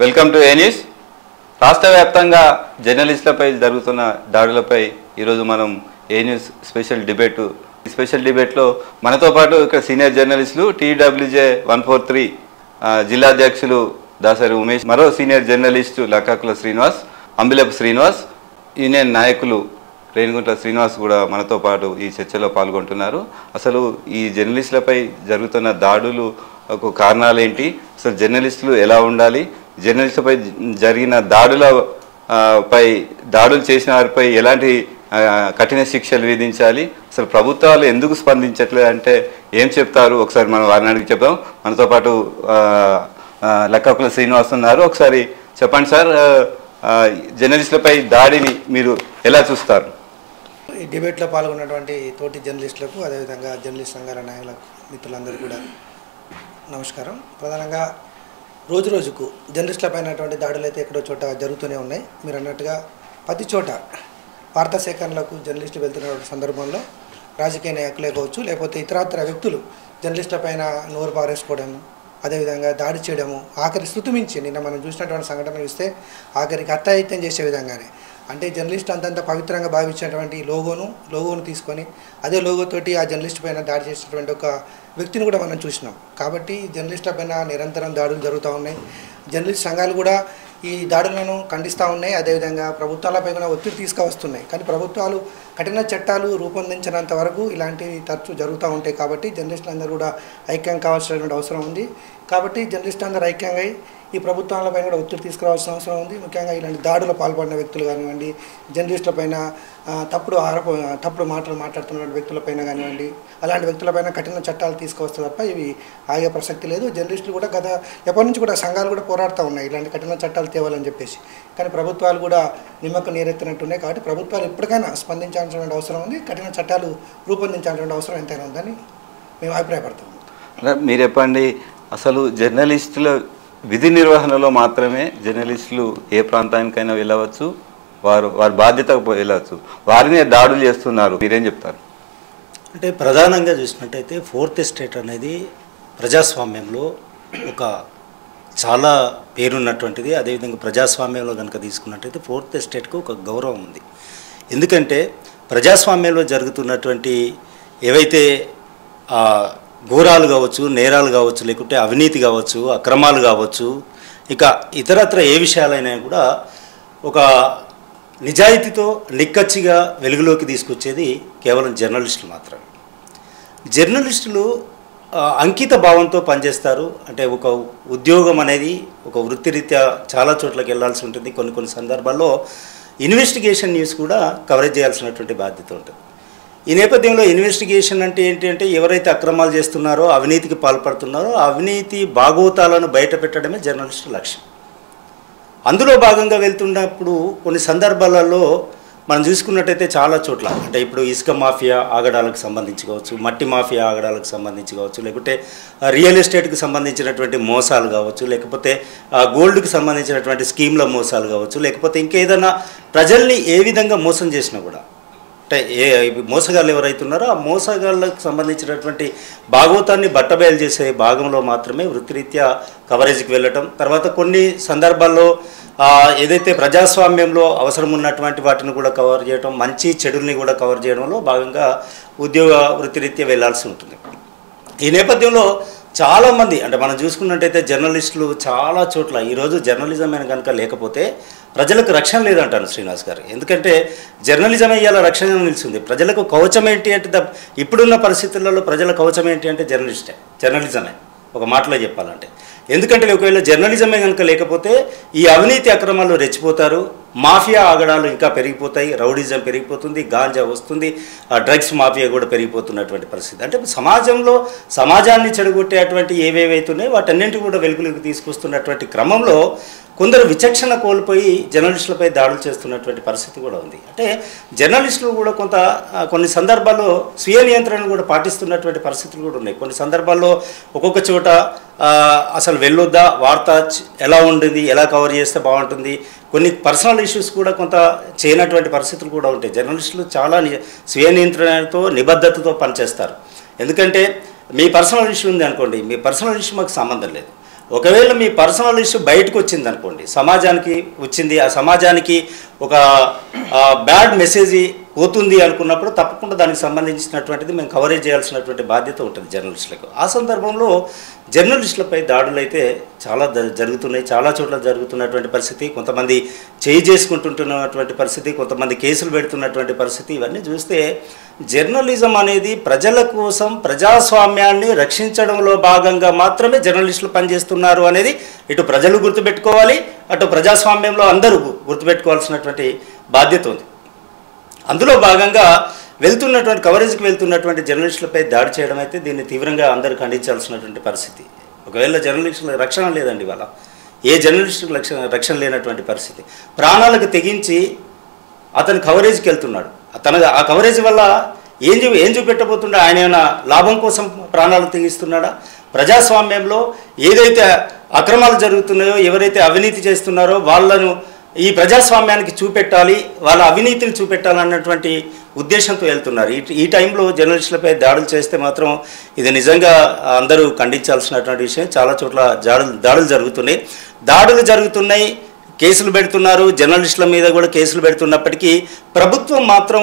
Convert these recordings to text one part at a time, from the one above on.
Welcome to A news. రాష్ట్ర వ్యాప్తంగా జర్నలిస్టులపై జరుగుతున్న దాడులపై ఈరోజు మనం ఏ న్యూస్ స్పెషల్ డిబేట్లో మనతో పాటు ఇక్కడ సీనియర్ జర్నలిస్టులు TWJ 143 జిల్లా అధ్యక్షులు దాసరి ఉమేష్, మరో senior journalist Lakkakula Srinivas, Ambilapu Srinivas, union నాయకులు రేణిగుంట్ల శ్రీనివాస్ కూడా మనతో పాటు ఈ చర్చలో పాల్గొంటున్నారు. అసలు ఈ జర్నలిస్టులపై జరుగుతున్న దాడులు కారణాలు ఏంటి, అసలు జర్నలిస్టులు ఎలా ఉండాలి, జర్నలిస్టులపై జరిగిన దాడులు చేసిన వారిపై ఎలాంటి కఠిన శిక్షలు విధించాలి, అసలు ప్రభుత్వాలు ఎందుకు స్పందించట్లేదు అంటే ఏం చెప్తారు, ఒకసారి మనం వారిని అడిగి చెప్దాం. మనతో పాటు లక్కాకుల శ్రీనివాస్ ఉన్నారు. ఒకసారి చెప్పండి సార్, జర్నలిస్టులపై దాడిని మీరు ఎలా చూస్తారు? ఈ డిబేట్లో పాల్గొన్నటువంటి తోటి జర్నలిస్టులకు, అదేవిధంగా జర్నలిస్ట్ సంఘాల నాయకుల మిత్రులందరూ కూడా నమస్కారం. ప్రధానంగా రోజుకు జర్నలిస్టులపైనటువంటి దాడులు అయితే ఎక్కడో చోట జరుగుతూనే ఉన్నాయి. మీరు అన్నట్టుగా ప్రతి చోట వార్తా సేకరణలకు జర్నలిస్టులు వెళ్తున్న సందర్భంలో రాజకీయ నాయకులే కావచ్చు, లేకపోతే ఇతరత్ర వ్యక్తులు జర్నలిస్టులపైన నోరు పారేసుకోవడము, అదేవిధంగా దాడి చేయడము, ఆఖరి శృతిమించి నిన్న మనం చూసినటువంటి సంఘటన చూస్తే ఆఖరికి హత్యాయత్నం చేసే విధంగానే, అంటే జర్నలిస్టు అంతంత పవిత్రంగా భావించినటువంటి లోగోను తీసుకొని అదే లోగోతోటి ఆ జర్నలిస్ట్ పైన దాడి చేసినటువంటి ఒక వ్యక్తిని కూడా మనం చూసినాం. కాబట్టి జర్నలిస్టుల పైన నిరంతరం దాడులు జరుగుతూ ఉన్నాయి. జర్నలిస్ట్ సంఘాలు కూడా ఈ దాడులను ఖండిస్తూ ఉన్నాయి. అదేవిధంగా ప్రభుత్వాలపై కూడా ఒత్తిడి తీసుకువస్తున్నాయి. కానీ ప్రభుత్వాలు కఠిన చట్టాలు రూపొందించినంత వరకు ఇలాంటివి తరచూ జరుగుతూ ఉంటాయి. కాబట్టి జర్నలిస్టులు అందరూ కూడా ఐక్యం కావాల్సినటువంటి అవసరం ఉంది. కాబట్టి జర్నలిస్టులు అందరూ ఐక్యంగా ఈ ప్రభుత్వాలపైన కూడా ఒత్తిడి తీసుకురావాల్సిన అవసరం ఉంది. ముఖ్యంగా ఇలాంటి దాడులు పాల్పడిన వ్యక్తులు కానివ్వండి, జర్నలిస్టులపైన తప్పుడు మాటలు మాట్లాడుతున్న వ్యక్తులపైన కానివ్వండి, అలాంటి వ్యక్తులపైన కఠిన చట్టాలు తీసుకువస్తే తప్ప ఇవి ఆగే ప్రసక్తి లేదు. జర్నలిస్టులు కూడా ఎప్పటి నుంచి కూడా సంఘాలు కూడా పోరాడుతూ ఉన్నాయి ఇలాంటి కఠిన చట్టాలు తేవాలని చెప్పేసి. కానీ ప్రభుత్వాలు కూడా నిమ్మకం నీరెత్తినట్టున్నాయి. కాబట్టి ప్రభుత్వాలు ఎప్పటికైనా స్పందించాల్సినటువంటి అవసరం ఉంది. కఠిన చట్టాలు రూపొందించాల్సినటువంటి అవసరం ఎంతైనా ఉందని మేము అభిప్రాయపడతాము. మీరు చెప్పండి, అసలు జర్నలిస్టుల విధి నిర్వహణలో మాత్రమే జర్నలిస్టులు ఏ ప్రాంతానికైనా వెళ్ళవచ్చు, వారి బాధ్యతకు వెళ్ళవచ్చు, వారినే దాడులు చేస్తున్నారు, మీరేం చెప్తారు? అంటే ప్రధానంగా చూసినట్టయితే ఫోర్త్ ఎస్టేట్ అనేది ప్రజాస్వామ్యంలో ఒక చాలా పేరున్నటువంటిది. అదేవిధంగా ప్రజాస్వామ్యంలో కనుక తీసుకున్నట్టయితే ఫోర్త్ ఎస్టేట్కు ఒక గౌరవం ఉంది. ఎందుకంటే ప్రజాస్వామ్యంలో జరుగుతున్నటువంటి ఏవైతే ఘోరాలు కావచ్చు, నేరాలు కావచ్చు, లేకుంటే అవినీతి కావచ్చు, అక్రమాలు కావచ్చు, ఇక ఇతరత్ర ఏ విషయాలైనా కూడా ఒక నిజాయితీతో నిక్కచ్చిగా వెలుగులోకి తీసుకొచ్చేది కేవలం జర్నలిస్టులు మాత్రమే. జర్నలిస్టులు అంకిత భావంతో పనిచేస్తారు. అంటే ఒక ఉద్యోగం అనేది ఒక వృత్తిరీత్యా చాలా చోట్లకి వెళ్ళాల్సి ఉంటుంది. కొన్ని సందర్భాల్లో ఇన్వెస్టిగేషన్ న్యూస్ కూడా కవరేజ్ చేయాల్సినటువంటి బాధ్యత ఉంటుంది. ఈ నేపథ్యంలో ఇన్వెస్టిగేషన్ అంటే ఏంటి అంటే ఎవరైతే అక్రమాలు చేస్తున్నారో, అవినీతికి పాల్పడుతున్నారో అవినీతి భాగోతాలను బయట పెట్టడమే జర్నలిస్టు లక్ష్యం. అందులో భాగంగా వెళ్తున్నప్పుడు కొన్ని సందర్భాలలో మనం చూసుకున్నట్టయితే చాలా చోట్ల, అంటే ఇప్పుడు ఇసుక మాఫియా ఆగడాలకు సంబంధించి కావచ్చు, మట్టి మాఫియా ఆగడాలకు సంబంధించి కావచ్చు, లేకుంటే రియల్ ఎస్టేట్కి సంబంధించినటువంటి మోసాలు కావచ్చు, లేకపోతే గోల్డ్కి సంబంధించినటువంటి స్కీమ్ల మోసాలు కావచ్చు, లేకపోతే ఇంకేదైనా ప్రజల్ని ఏ విధంగా మోసం చేసినా కూడా, అంటే మోసగాళ్ళు ఎవరైతున్నారో ఆ మోసగాళ్ళకు సంబంధించినటువంటి భాగవతాన్ని బట్టబయలు చేసే భాగంలో మాత్రమే వృత్తిరీత్యా కవరేజ్కి వెళ్ళటం. తర్వాత కొన్ని సందర్భాల్లో ఏదైతే ప్రజాస్వామ్యంలో అవసరం ఉన్నటువంటి వాటిని కూడా కవర్ చేయడం, మంచి చెడుల్ని కూడా కవర్ చేయడంలో భాగంగా ఉద్యోగ వృత్తిరీత్యా వెళ్లాల్సి ఉంటుంది. ఈ నేపథ్యంలో చాలామంది, అంటే మనం చూసుకున్నట్టయితే జర్నలిస్టులు చాలా చోట్ల ఈరోజు జర్నలిజం అయినా కనుక లేకపోతే ప్రజలకు రక్షణ లేదంటాను శ్రీనివాస్ గారు. ఎందుకంటే జర్నలిజం అయ్యాల రక్షణ నిలిచింది. ప్రజలకు కవచం ఏంటి అంటే ఇప్పుడున్న పరిస్థితులలో ప్రజల కవచం ఏంటి అంటే జర్నలిజమే ఒక మాటలో చెప్పాలంటే. ఎందుకంటే ఒకవేళ జర్నలిజమే కనుక లేకపోతే ఈ అవినీతి అక్రమాలు రెచ్చిపోతారు, మాఫియా ఆగడాలు ఇంకా పెరిగిపోతాయి, రౌడిజం పెరిగిపోతుంది, గాంజా వస్తుంది, డ్రగ్స్ మాఫియా కూడా పెరిగిపోతున్నటువంటి పరిస్థితి. అంటే సమాజాన్ని చెడగొట్టేటువంటి ఏవేవైతున్నాయో వాటన్నింటినీ కూడా వెలుగులోకి తీసుకొస్తున్నటువంటి క్రమంలో కొందరు విచక్షణ కోల్పోయి జర్నలిస్టులపై దాడులు చేస్తున్నటువంటి పరిస్థితి కూడా ఉంది. అంటే జర్నలిస్టులు కూడా కొన్ని సందర్భాల్లో స్వీయ నియంత్రణ కూడా పాటిస్తున్నటువంటి పరిస్థితులు కూడా ఉన్నాయి. కొన్ని సందర్భాల్లో ఒక్కొక్క చోట అసలు వెళ్ళొద్దా, వార్త ఎలా ఉండింది, ఎలా కవర్ చేస్తే బాగుంటుంది, కొన్ని పర్సనల్ ఇష్యూస్ కూడా కొంత చేయనటువంటి పరిస్థితులు కూడా ఉంటాయి. జర్నలిస్టులు చాలా స్వీయ నియంత్రణతో నిబద్ధతతో పనిచేస్తారు. ఎందుకంటే మీ పర్సనల్ ఇష్యూ ఉంది అనుకోండి, మీ పర్సనల్ ఇష్యూ మాకు సంబంధం లేదు, ఒకవేళ మీ పర్సనల్ ఇష్యూ బయటకు వచ్చింది అనుకోండి, సమాజానికి వచ్చింది, ఆ సమాజానికి ఒక బ్యాడ్ మెసేజ్ పోతుంది అనుకున్నప్పుడు తప్పకుండా దానికి సంబంధించినటువంటిది మేము కవరేజ్ చేయాల్సినటువంటి బాధ్యత ఉంటుంది జర్నలిస్టులకు. ఆ సందర్భంలో జర్నలిస్టులపై దాడులు అయితే చాలా జరుగుతున్నాయి, చాలా చోట్ల జరుగుతున్నటువంటి పరిస్థితి, కొంతమంది చేయి చేసుకుంటుంటున్నటువంటి పరిస్థితి, కొంతమంది కేసులు పెడుతున్నటువంటి పరిస్థితి. ఇవన్నీ చూస్తే జర్నలిజం అనేది ప్రజల కోసం ప్రజాస్వామ్యాన్ని రక్షించడంలో భాగంగా మాత్రమే జర్నలిస్టులు పనిచేస్తున్నారు అనేది ఇటు ప్రజలు గుర్తుపెట్టుకోవాలి, అటు ప్రజాస్వామ్యంలో అందరూ గుర్తుపెట్టుకోవాల్సినటువంటి బాధ్యత ఉంది. అందులో భాగంగా కవరేజ్కి వెళ్తున్నటువంటి జర్నలిస్టులపై దాడి చేయడం అయితే దీన్ని తీవ్రంగా అందరూ ఖండించాల్సినటువంటి పరిస్థితి. ఒకవేళ జర్నలిస్టుల రక్షణ లేదండి, ఇవాళ ఏ జర్నలిస్టులకు రక్షణ లేనటువంటి పరిస్థితి. ప్రాణాలకు తెగించి అతను కవరేజ్కి వెళ్తున్నాడు, ఆ కవరేజ్ వల్ల ఏం చూపెట్టబోతుండే, ఆయన ఏమైనా లాభం కోసం ప్రాణాలు తెగిస్తున్నాడా? ప్రజాస్వామ్యంలో ఏదైతే అక్రమాలు జరుగుతున్నాయో, ఎవరైతే అవినీతి చేస్తున్నారో వాళ్ళను ఈ ప్రజాస్వామ్యానికి చూపెట్టాలి, వాళ్ళ అవినీతిని చూపెట్టాలన్నటువంటి ఉద్దేశంతో వెళ్తున్నారు. ఈ టైంలో జర్నలిస్టులపై దాడులు చేస్తే మాత్రం ఇది నిజంగా అందరూ ఖండించాల్సినటువంటి విషయం. చాలా చోట్ల దాడులు జరుగుతున్నాయి, కేసులు పెడుతున్నారు, జర్నలిస్టుల మీద కూడా కేసులు పెడుతున్నప్పటికీ ప్రభుత్వం మాత్రం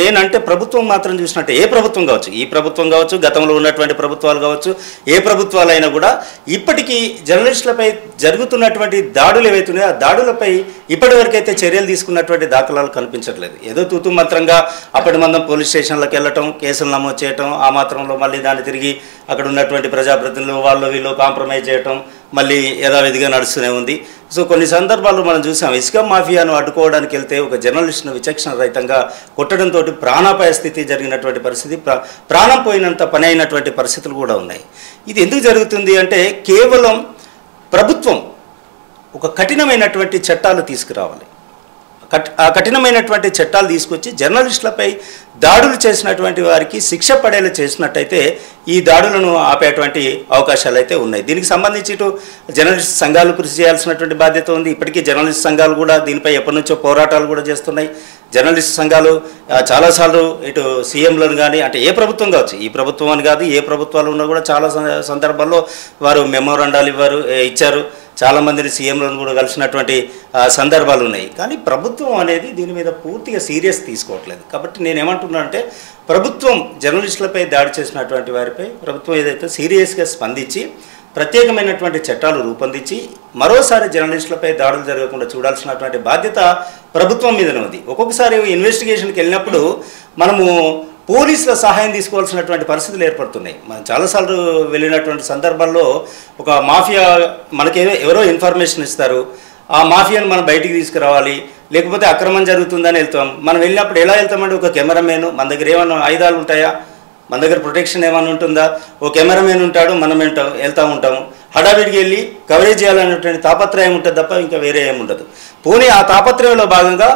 నేనంటే ప్రభుత్వం మాత్రం చూసినట్టే, ఏ ప్రభుత్వం కావచ్చు, ఈ ప్రభుత్వం కావచ్చు, గతంలో ఉన్నటువంటి ప్రభుత్వాలు కావచ్చు, ఏ ప్రభుత్వాలైనా కూడా ఇప్పటికీ జర్నలిస్టులపై జరుగుతున్నటువంటి దాడులు ఏవైతున్నాయో ఆ దాడులపై ఇప్పటివరకైతే చర్యలు తీసుకున్నటువంటి దాఖలాలు కనిపించట్లేదు. ఏదో తూతు మాత్రంగా అప్పటి మందం పోలీస్ స్టేషన్లకు వెళ్ళటం, కేసులు నమోదు చేయటం, ఆ మాత్రంలో మళ్ళీ దాన్ని తిరిగి అక్కడ ఉన్నటువంటి ప్రజాప్రతినిధులు వాళ్ళు వీళ్ళు కాంప్రమైజ్ చేయటం మళ్ళీ యథావిధిగా నడుస్తూనే ఉంది. సో కొన్ని సందర్భాల్లో మనం చూసాం, ఇసుక మాఫియాను అడ్డుకోవడానికి వెళ్తే ఒక జర్నలిస్టును విచక్షణ రహితంగా కొట్టడంతో ప్రాణాపాయ స్థితి జరిగినటువంటి పరిస్థితి, ప్రాణం పోయినంత పని అయినటువంటి పరిస్థితులు కూడా ఉన్నాయి. ఇది ఎందుకు జరుగుతుంది అంటే కేవలం ప్రభుత్వం ఒక కఠినమైనటువంటి చట్టాలు తీసుకురావాలి. ఆ కఠినమైనటువంటి చట్టాలు తీసుకొచ్చి జర్నలిస్టులపై దాడులు చేసినటువంటి వారికి శిక్ష పడేలా చేసినట్టయితే ఈ దాడులను ఆపేటువంటి అవకాశాలు అయితే ఉన్నాయి. దీనికి సంబంధించి ఇటు జర్నలిస్ట్ సంఘాలు కృషి చేయాల్సినటువంటి బాధ్యత ఉంది. ఇప్పటికీ జర్నలిస్ట్ సంఘాలు కూడా దీనిపై ఎప్పటి నుంచో పోరాటాలు కూడా చేస్తున్నాయి. జర్నలిస్ట్ సంఘాలు చాలాసార్లు ఇటు సీఎంలను కానీ, అంటే ఏ ప్రభుత్వం కావచ్చు, ఈ ప్రభుత్వం అని కాదు, ఏ ప్రభుత్వాలు ఉన్నా కూడా చాలా సందర్భాల్లో వారు మెమోరాండాలు ఇచ్చారు, చాలామందిని సీఎంలను కూడా కలిసినటువంటి సందర్భాలు ఉన్నాయి. కానీ ప్రభుత్వం అనేది దీని మీద పూర్తిగా సీరియస్ తీసుకోవట్లేదు. కాబట్టి నేనేమంటున్నా అంటే ప్రభుత్వం జర్నలిస్టులపై దాడి చేసినటువంటి వారిపై ప్రభుత్వం ఏదైతే సీరియస్గా స్పందించి ప్రత్యేకమైనటువంటి చట్టాలు రూపొందించి మరోసారి జర్నలిస్టులపై దాడులు జరగకుండా చూడాల్సినటువంటి బాధ్యత ప్రభుత్వం మీదనే ఉంది. ఒక్కొక్కసారి ఇన్వెస్టిగేషన్కి వెళ్ళినప్పుడు మనము పోలీసుల సహాయం తీసుకోవాల్సినటువంటి పరిస్థితులు ఏర్పడుతున్నాయి. మనం చాలాసార్లు వెళ్ళినటువంటి సందర్భాల్లో ఒక మాఫియా మనకి ఎవరో ఇన్ఫర్మేషన్ ఇస్తారు, ఆ మాఫియాను మనం బయటికి తీసుకురావాలి, లేకపోతే అక్రమం జరుగుతుందని వెళ్తాం. మనం వెళ్ళినప్పుడు ఎలా వెళ్తామంటే ఒక కెమెరామెన్, మన దగ్గర ఏమన్నా ఆయుధాలు ఉంటాయా, మన దగ్గర ప్రొటెక్షన్ ఏమైనా ఉంటుందా, ఓ కెమెరామెన్ ఉంటాడు, మనం వెళ్తూ ఉంటాము, హడావిడికి వెళ్ళి కవరేజ్ చేయాలనేటువంటి తాపత్రయం ఉంటుంది తప్ప ఇంకా వేరే ఏముండదు. పోనీ ఆ తాపత్రయంలో భాగంగా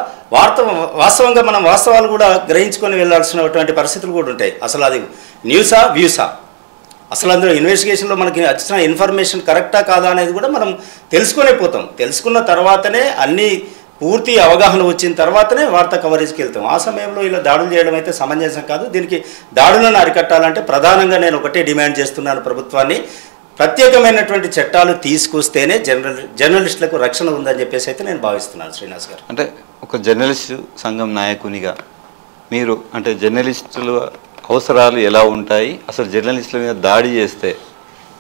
వాస్తవంగా మనం వాస్తవాలు కూడా గ్రహించుకొని వెళ్ళాల్సినటువంటి పరిస్థితులు కూడా ఉంటాయి. అసలు అది న్యూసా వ్యూసా, అసలు అందులో ఇన్వెస్టిగేషన్లో మనకి వచ్చిన ఇన్ఫర్మేషన్ కరెక్టా కాదా అనేది కూడా మనం తెలుసుకునే పోతాం. తెలుసుకున్న తర్వాతనే అన్నీ పూర్తి అవగాహన వచ్చిన తర్వాతనే వార్తా కవరేజ్కి వెళ్తాం. ఆ సమయంలో ఇలా దాడులు చేయడం అయితే సమంజసం కాదు. దీనికి దాడులను అరికట్టాలంటే ప్రధానంగా నేను ఒకటే డిమాండ్ చేస్తున్నాను ప్రభుత్వాన్ని, ప్రత్యేకమైనటువంటి చట్టాలు తీసుకొస్తేనే జర్నలిస్టులకు రక్షణ ఉందని చెప్పేసి అయితే నేను భావిస్తున్నాను. శ్రీనివాస్ గారు, అంటే ఒక జర్నలిస్టు సంఘం నాయకునిగా మీరు అంటే జర్నలిస్టుల అవసరాలు ఎలా ఉంటాయి, అసలు జర్నలిస్టుల మీద దాడి చేస్తే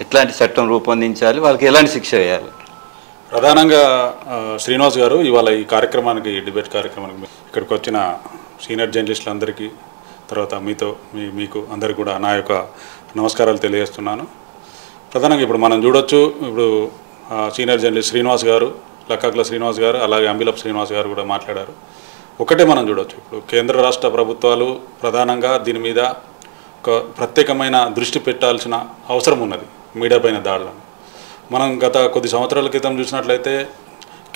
ఎట్లాంటి చట్టం రూపొందించాలి, వాళ్ళకి ఎలాంటి శిక్ష వేయాలి? ప్రధానంగా శ్రీనివాస్ గారు, ఇవాళ ఈ కార్యక్రమానికి, డిబేట్ కార్యక్రమానికి ఇక్కడికి వచ్చిన సీనియర్ జర్నలిస్టులందరికీ, తర్వాత మీకు అందరికీ కూడా నా యొక్క నమస్కారాలు తెలియజేస్తున్నాను. ప్రధానంగా ఇప్పుడు మనం చూడొచ్చు, ఇప్పుడు సీనియర్ జర్నలిస్ట్ శ్రీనివాస్ గారు, లక్కాకుల శ్రీనివాస్ గారు, అలాగే అంబిలప్ శ్రీనివాస్ గారు కూడా మాట్లాడారు. ఒకటే మనం చూడొచ్చు, ఇప్పుడు కేంద్ర రాష్ట్ర ప్రభుత్వాలు ప్రధానంగా దీని మీద ఒక ప్రత్యేకమైన దృష్టి పెట్టాల్సిన అవసరం ఉన్నది. మీడియా పైన దాడులను మనం గత కొద్ది సంవత్సరాల క్రితం చూసినట్లయితే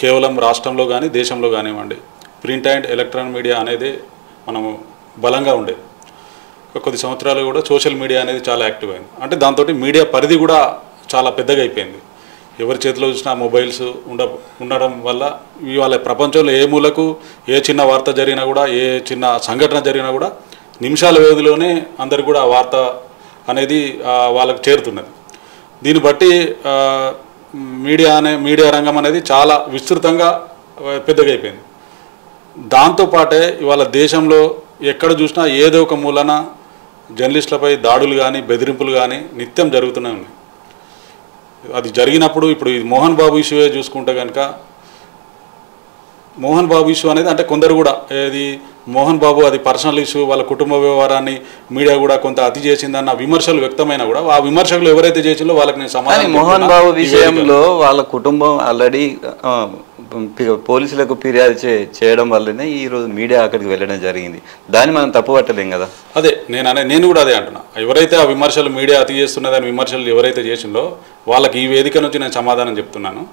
కేవలం రాష్ట్రంలో కానీ దేశంలో కానివ్వండి ప్రింట్ అండ్ ఎలక్ట్రానిక్ మీడియా అనేది మనము బలంగా ఉండేది. కొద్ది సంవత్సరాలు కూడా సోషల్ మీడియా అనేది చాలా యాక్టివ్ అయింది. అంటే దాంతో మీడియా పరిధి కూడా చాలా పెద్దగా అయిపోయింది. ఎవరి చేతిలో చూసినా మొబైల్స్ ఉండడం వల్ల ఇవాళ ప్రపంచంలో ఏ మూలకు ఏ చిన్న వార్త జరిగినా కూడా, ఏ చిన్న సంఘటన జరిగినా కూడా నిమిషాల వ్యవధిలోనే అందరు కూడా ఆ వార్త అనేది వాళ్ళకు చేరుతున్నది. దీన్ని బట్టి మీడియా రంగం అనేది చాలా విస్తృతంగా పెద్దగా అయిపోయింది. దాంతోపాటే ఇవాళ దేశంలో ఎక్కడ చూసినా ఏదో ఒక మూలన జర్నలిస్టులపై దాడులు కానీ బెదిరింపులు కానీ నిత్యం జరుగుతూనే ఉన్నాయి. అది జరిగినప్పుడు ఇప్పుడు ఈ మోహన్ బాబు ఇష్యూయే చూసుకుంటే కనుక మోహన్ బాబు ఇష్యూ అనేది అంటే కొందరు కూడా ఏది మోహన్ బాబు అది పర్సనల్ ఇష్యూ, వాళ్ళ కుటుంబ వ్యవహారాన్ని మీడియా కూడా కొంత అతి చేసిందన్న విమర్శలు వ్యక్తమైనా కూడా ఆ విమర్శకులు ఎవరైతే చేసిందో వాళ్ళకి నేను సమాధానం. మోహన్ బాబు విషయంలో వాళ్ళ కుటుంబం ఆల్రెడీ పోలీసులకు ఫిర్యాదు చేయడం వల్లనే ఈరోజు మీడియా అక్కడికి వెళ్ళడం జరిగింది. దాన్ని మనం తప్పుపట్టలేం కదా. అదే నేను కూడా అదే అంటున్నా. ఎవరైతే ఆ విమర్శలు మీడియా అతి చేస్తున్నదని విమర్శలు ఎవరైతే చేసిందో వాళ్ళకి ఈ వేదిక నుంచి నేను సమాధానం చెప్తున్నాను.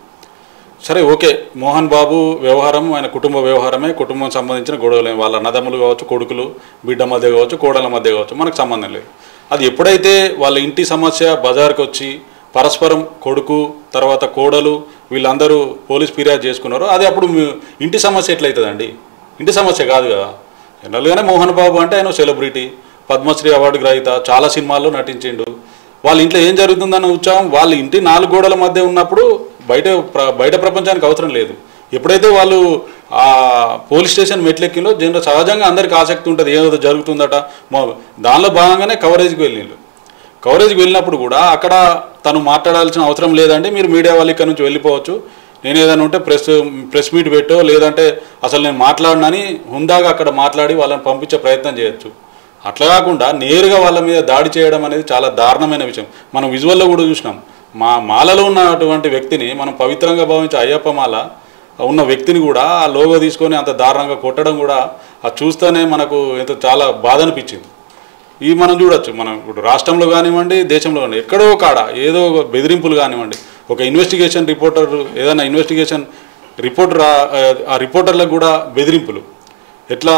సరే, ఓకే, మోహన్ బాబు వ్యవహారం ఆయన కుటుంబ వ్యవహారమే, కుటుంబం సంబంధించిన గొడవలే, వాళ్ళ అన్నదమ్ములు కావచ్చు, కొడుకులు బిడ్డ మధ్య కావచ్చు, కోడల మధ్య కావచ్చు, మనకు సంబంధం లేదు. అది ఎప్పుడైతే వాళ్ళ ఇంటి సమస్య బజార్కి వచ్చి పరస్పరం కొడుకు తర్వాత కోడలు వీళ్ళందరూ పోలీస్ ఫిర్యాదు చేసుకున్నారో అది అప్పుడు ఇంటి సమస్య ఎట్లయితుందండి? ఇంటి సమస్య కాదు కదా. జనరల్గానే మోహన్ బాబు అంటే ఆయన సెలబ్రిటీ, పద్మశ్రీ అవార్డు గ్రహీత, చాలా సినిమాల్లో నటించిండు. వాళ్ళ ఇంట్లో ఏం జరుగుతుందన్న ఉత్సాహం వాళ్ళ ఇంటి 4 గోడల మధ్య ఉన్నప్పుడు బయట ప్రపంచానికి అవసరం లేదు. ఎప్పుడైతే వాళ్ళు ఆ పోలీస్ స్టేషన్ మెట్లెక్కిలో జనరల్ సహజంగా అందరికీ ఆసక్తి ఉంటుంది, ఏదో జరుగుతుందట. దానిలో భాగంగానే కవరేజ్కి వెళ్ళినప్పుడు కూడా అక్కడ తను మాట్లాడాల్సిన అవసరం లేదండి, మీరు మీడియా వాళ్ళు ఇక్కడ నుంచి వెళ్ళిపోవచ్చు, నేను ఏదైనా ఉంటే ప్రెస్ మీట్ పెట్టో లేదంటే అసలు నేను మాట్లాడినని హుందాగా అక్కడ మాట్లాడి వాళ్ళని పంపించే ప్రయత్నం చేయొచ్చు. అట్లా కాకుండా నేరుగా వాళ్ళ మీద దాడి చేయడం అనేది చాలా దారుణమైన విషయం. మనం విజువల్లో కూడా చూసినాం. మాలలో ఉన్నటువంటి వ్యక్తిని, మనం పవిత్రంగా భావించే అయ్యప్ప మాల ఉన్న వ్యక్తిని కూడా ఆ లోగో తీసుకొని అంత దారుణంగా కొట్టడం కూడా అది చూస్తేనే మనకు ఎంత చాలా బాధ అనిపించింది. ఇవి మనం చూడొచ్చు. మనం ఇప్పుడు రాష్ట్రంలో కానివ్వండి, దేశంలో కానివ్వండి, ఎక్కడో కాడ ఏదో బెదిరింపులు కానివ్వండి, ఒక ఇన్వెస్టిగేషన్ రిపోర్టర్ ఏదైనా ఇన్వెస్టిగేషన్ రిపోర్టర్ ఆ రిపోర్టర్లకు కూడా బెదిరింపులు ఎట్లా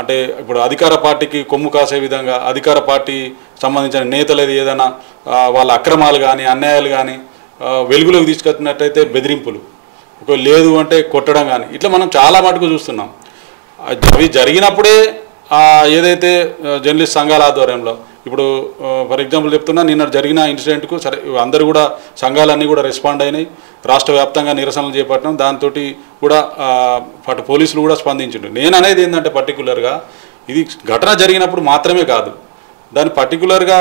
అంటే ఇప్పుడు అధికార పార్టీకి కొమ్ము కాసే విధంగా అధికార పార్టీ సంబంధించిన నేతలది ఏదైనా వాళ్ళ అక్రమాలు కానీ అన్యాయాలు కానీ వెలుగులోకి తీసుకొచ్చినట్టయితే బెదిరింపులు, ఒకవేళ లేదు అంటే కొట్టడం కానీ ఇట్లా మనం చాలా మటుకు చూస్తున్నాం. అవి జరిగినప్పుడే ఏదైతే జర్నలిస్ట్ సంఘాల ఆధ్వర్యంలో ఇప్పుడు ఫర్ ఎగ్జాంపుల్ చెప్తున్నా, నిన్న జరిగిన ఇన్సిడెంట్కు సరే అందరూ కూడా సంఘాలన్నీ కూడా రెస్పాండ్ అయినాయి, రాష్ట్ర వ్యాప్తంగా నిరసనలు చేపట్టడం, దాంతో కూడా అటు పోలీసులు కూడా స్పందించిండు. నేను అనేది ఏంటంటే పర్టికులర్గా ఇది ఘటన జరిగినప్పుడు మాత్రమే కాదు, దాని పర్టికులర్గా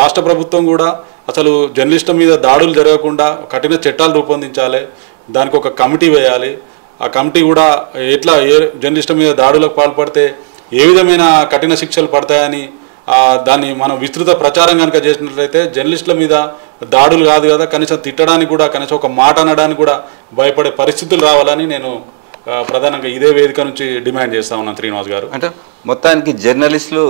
రాష్ట్ర ప్రభుత్వం కూడా అసలు జర్నలిస్టుల మీద దాడులు జరగకుండా కఠిన చట్టాలు రూపొందించాలి, దానికి ఒక కమిటీ వేయాలి. ఆ కమిటీ కూడా ఎట్లా జర్నలిస్టుల మీద దాడులకు పాల్పడితే ఏ విధమైన కఠిన శిక్షలు పడతాయని దాన్ని మనం విస్తృత ప్రచారం కనుక చేసినట్లయితే జర్నలిస్టుల మీద దాడులు కాదు కదా, కనీసం తిట్టడానికి కూడా, కనీసం ఒక మాట అనడానికి కూడా భయపడే పరిస్థితులు రావాలని నేను ప్రధానంగా ఇదే వేదిక నుంచి డిమాండ్ చేస్తా ఉన్నాను. శ్రీనివాస్ గారు, అంటే మొత్తానికి జర్నలిస్టులు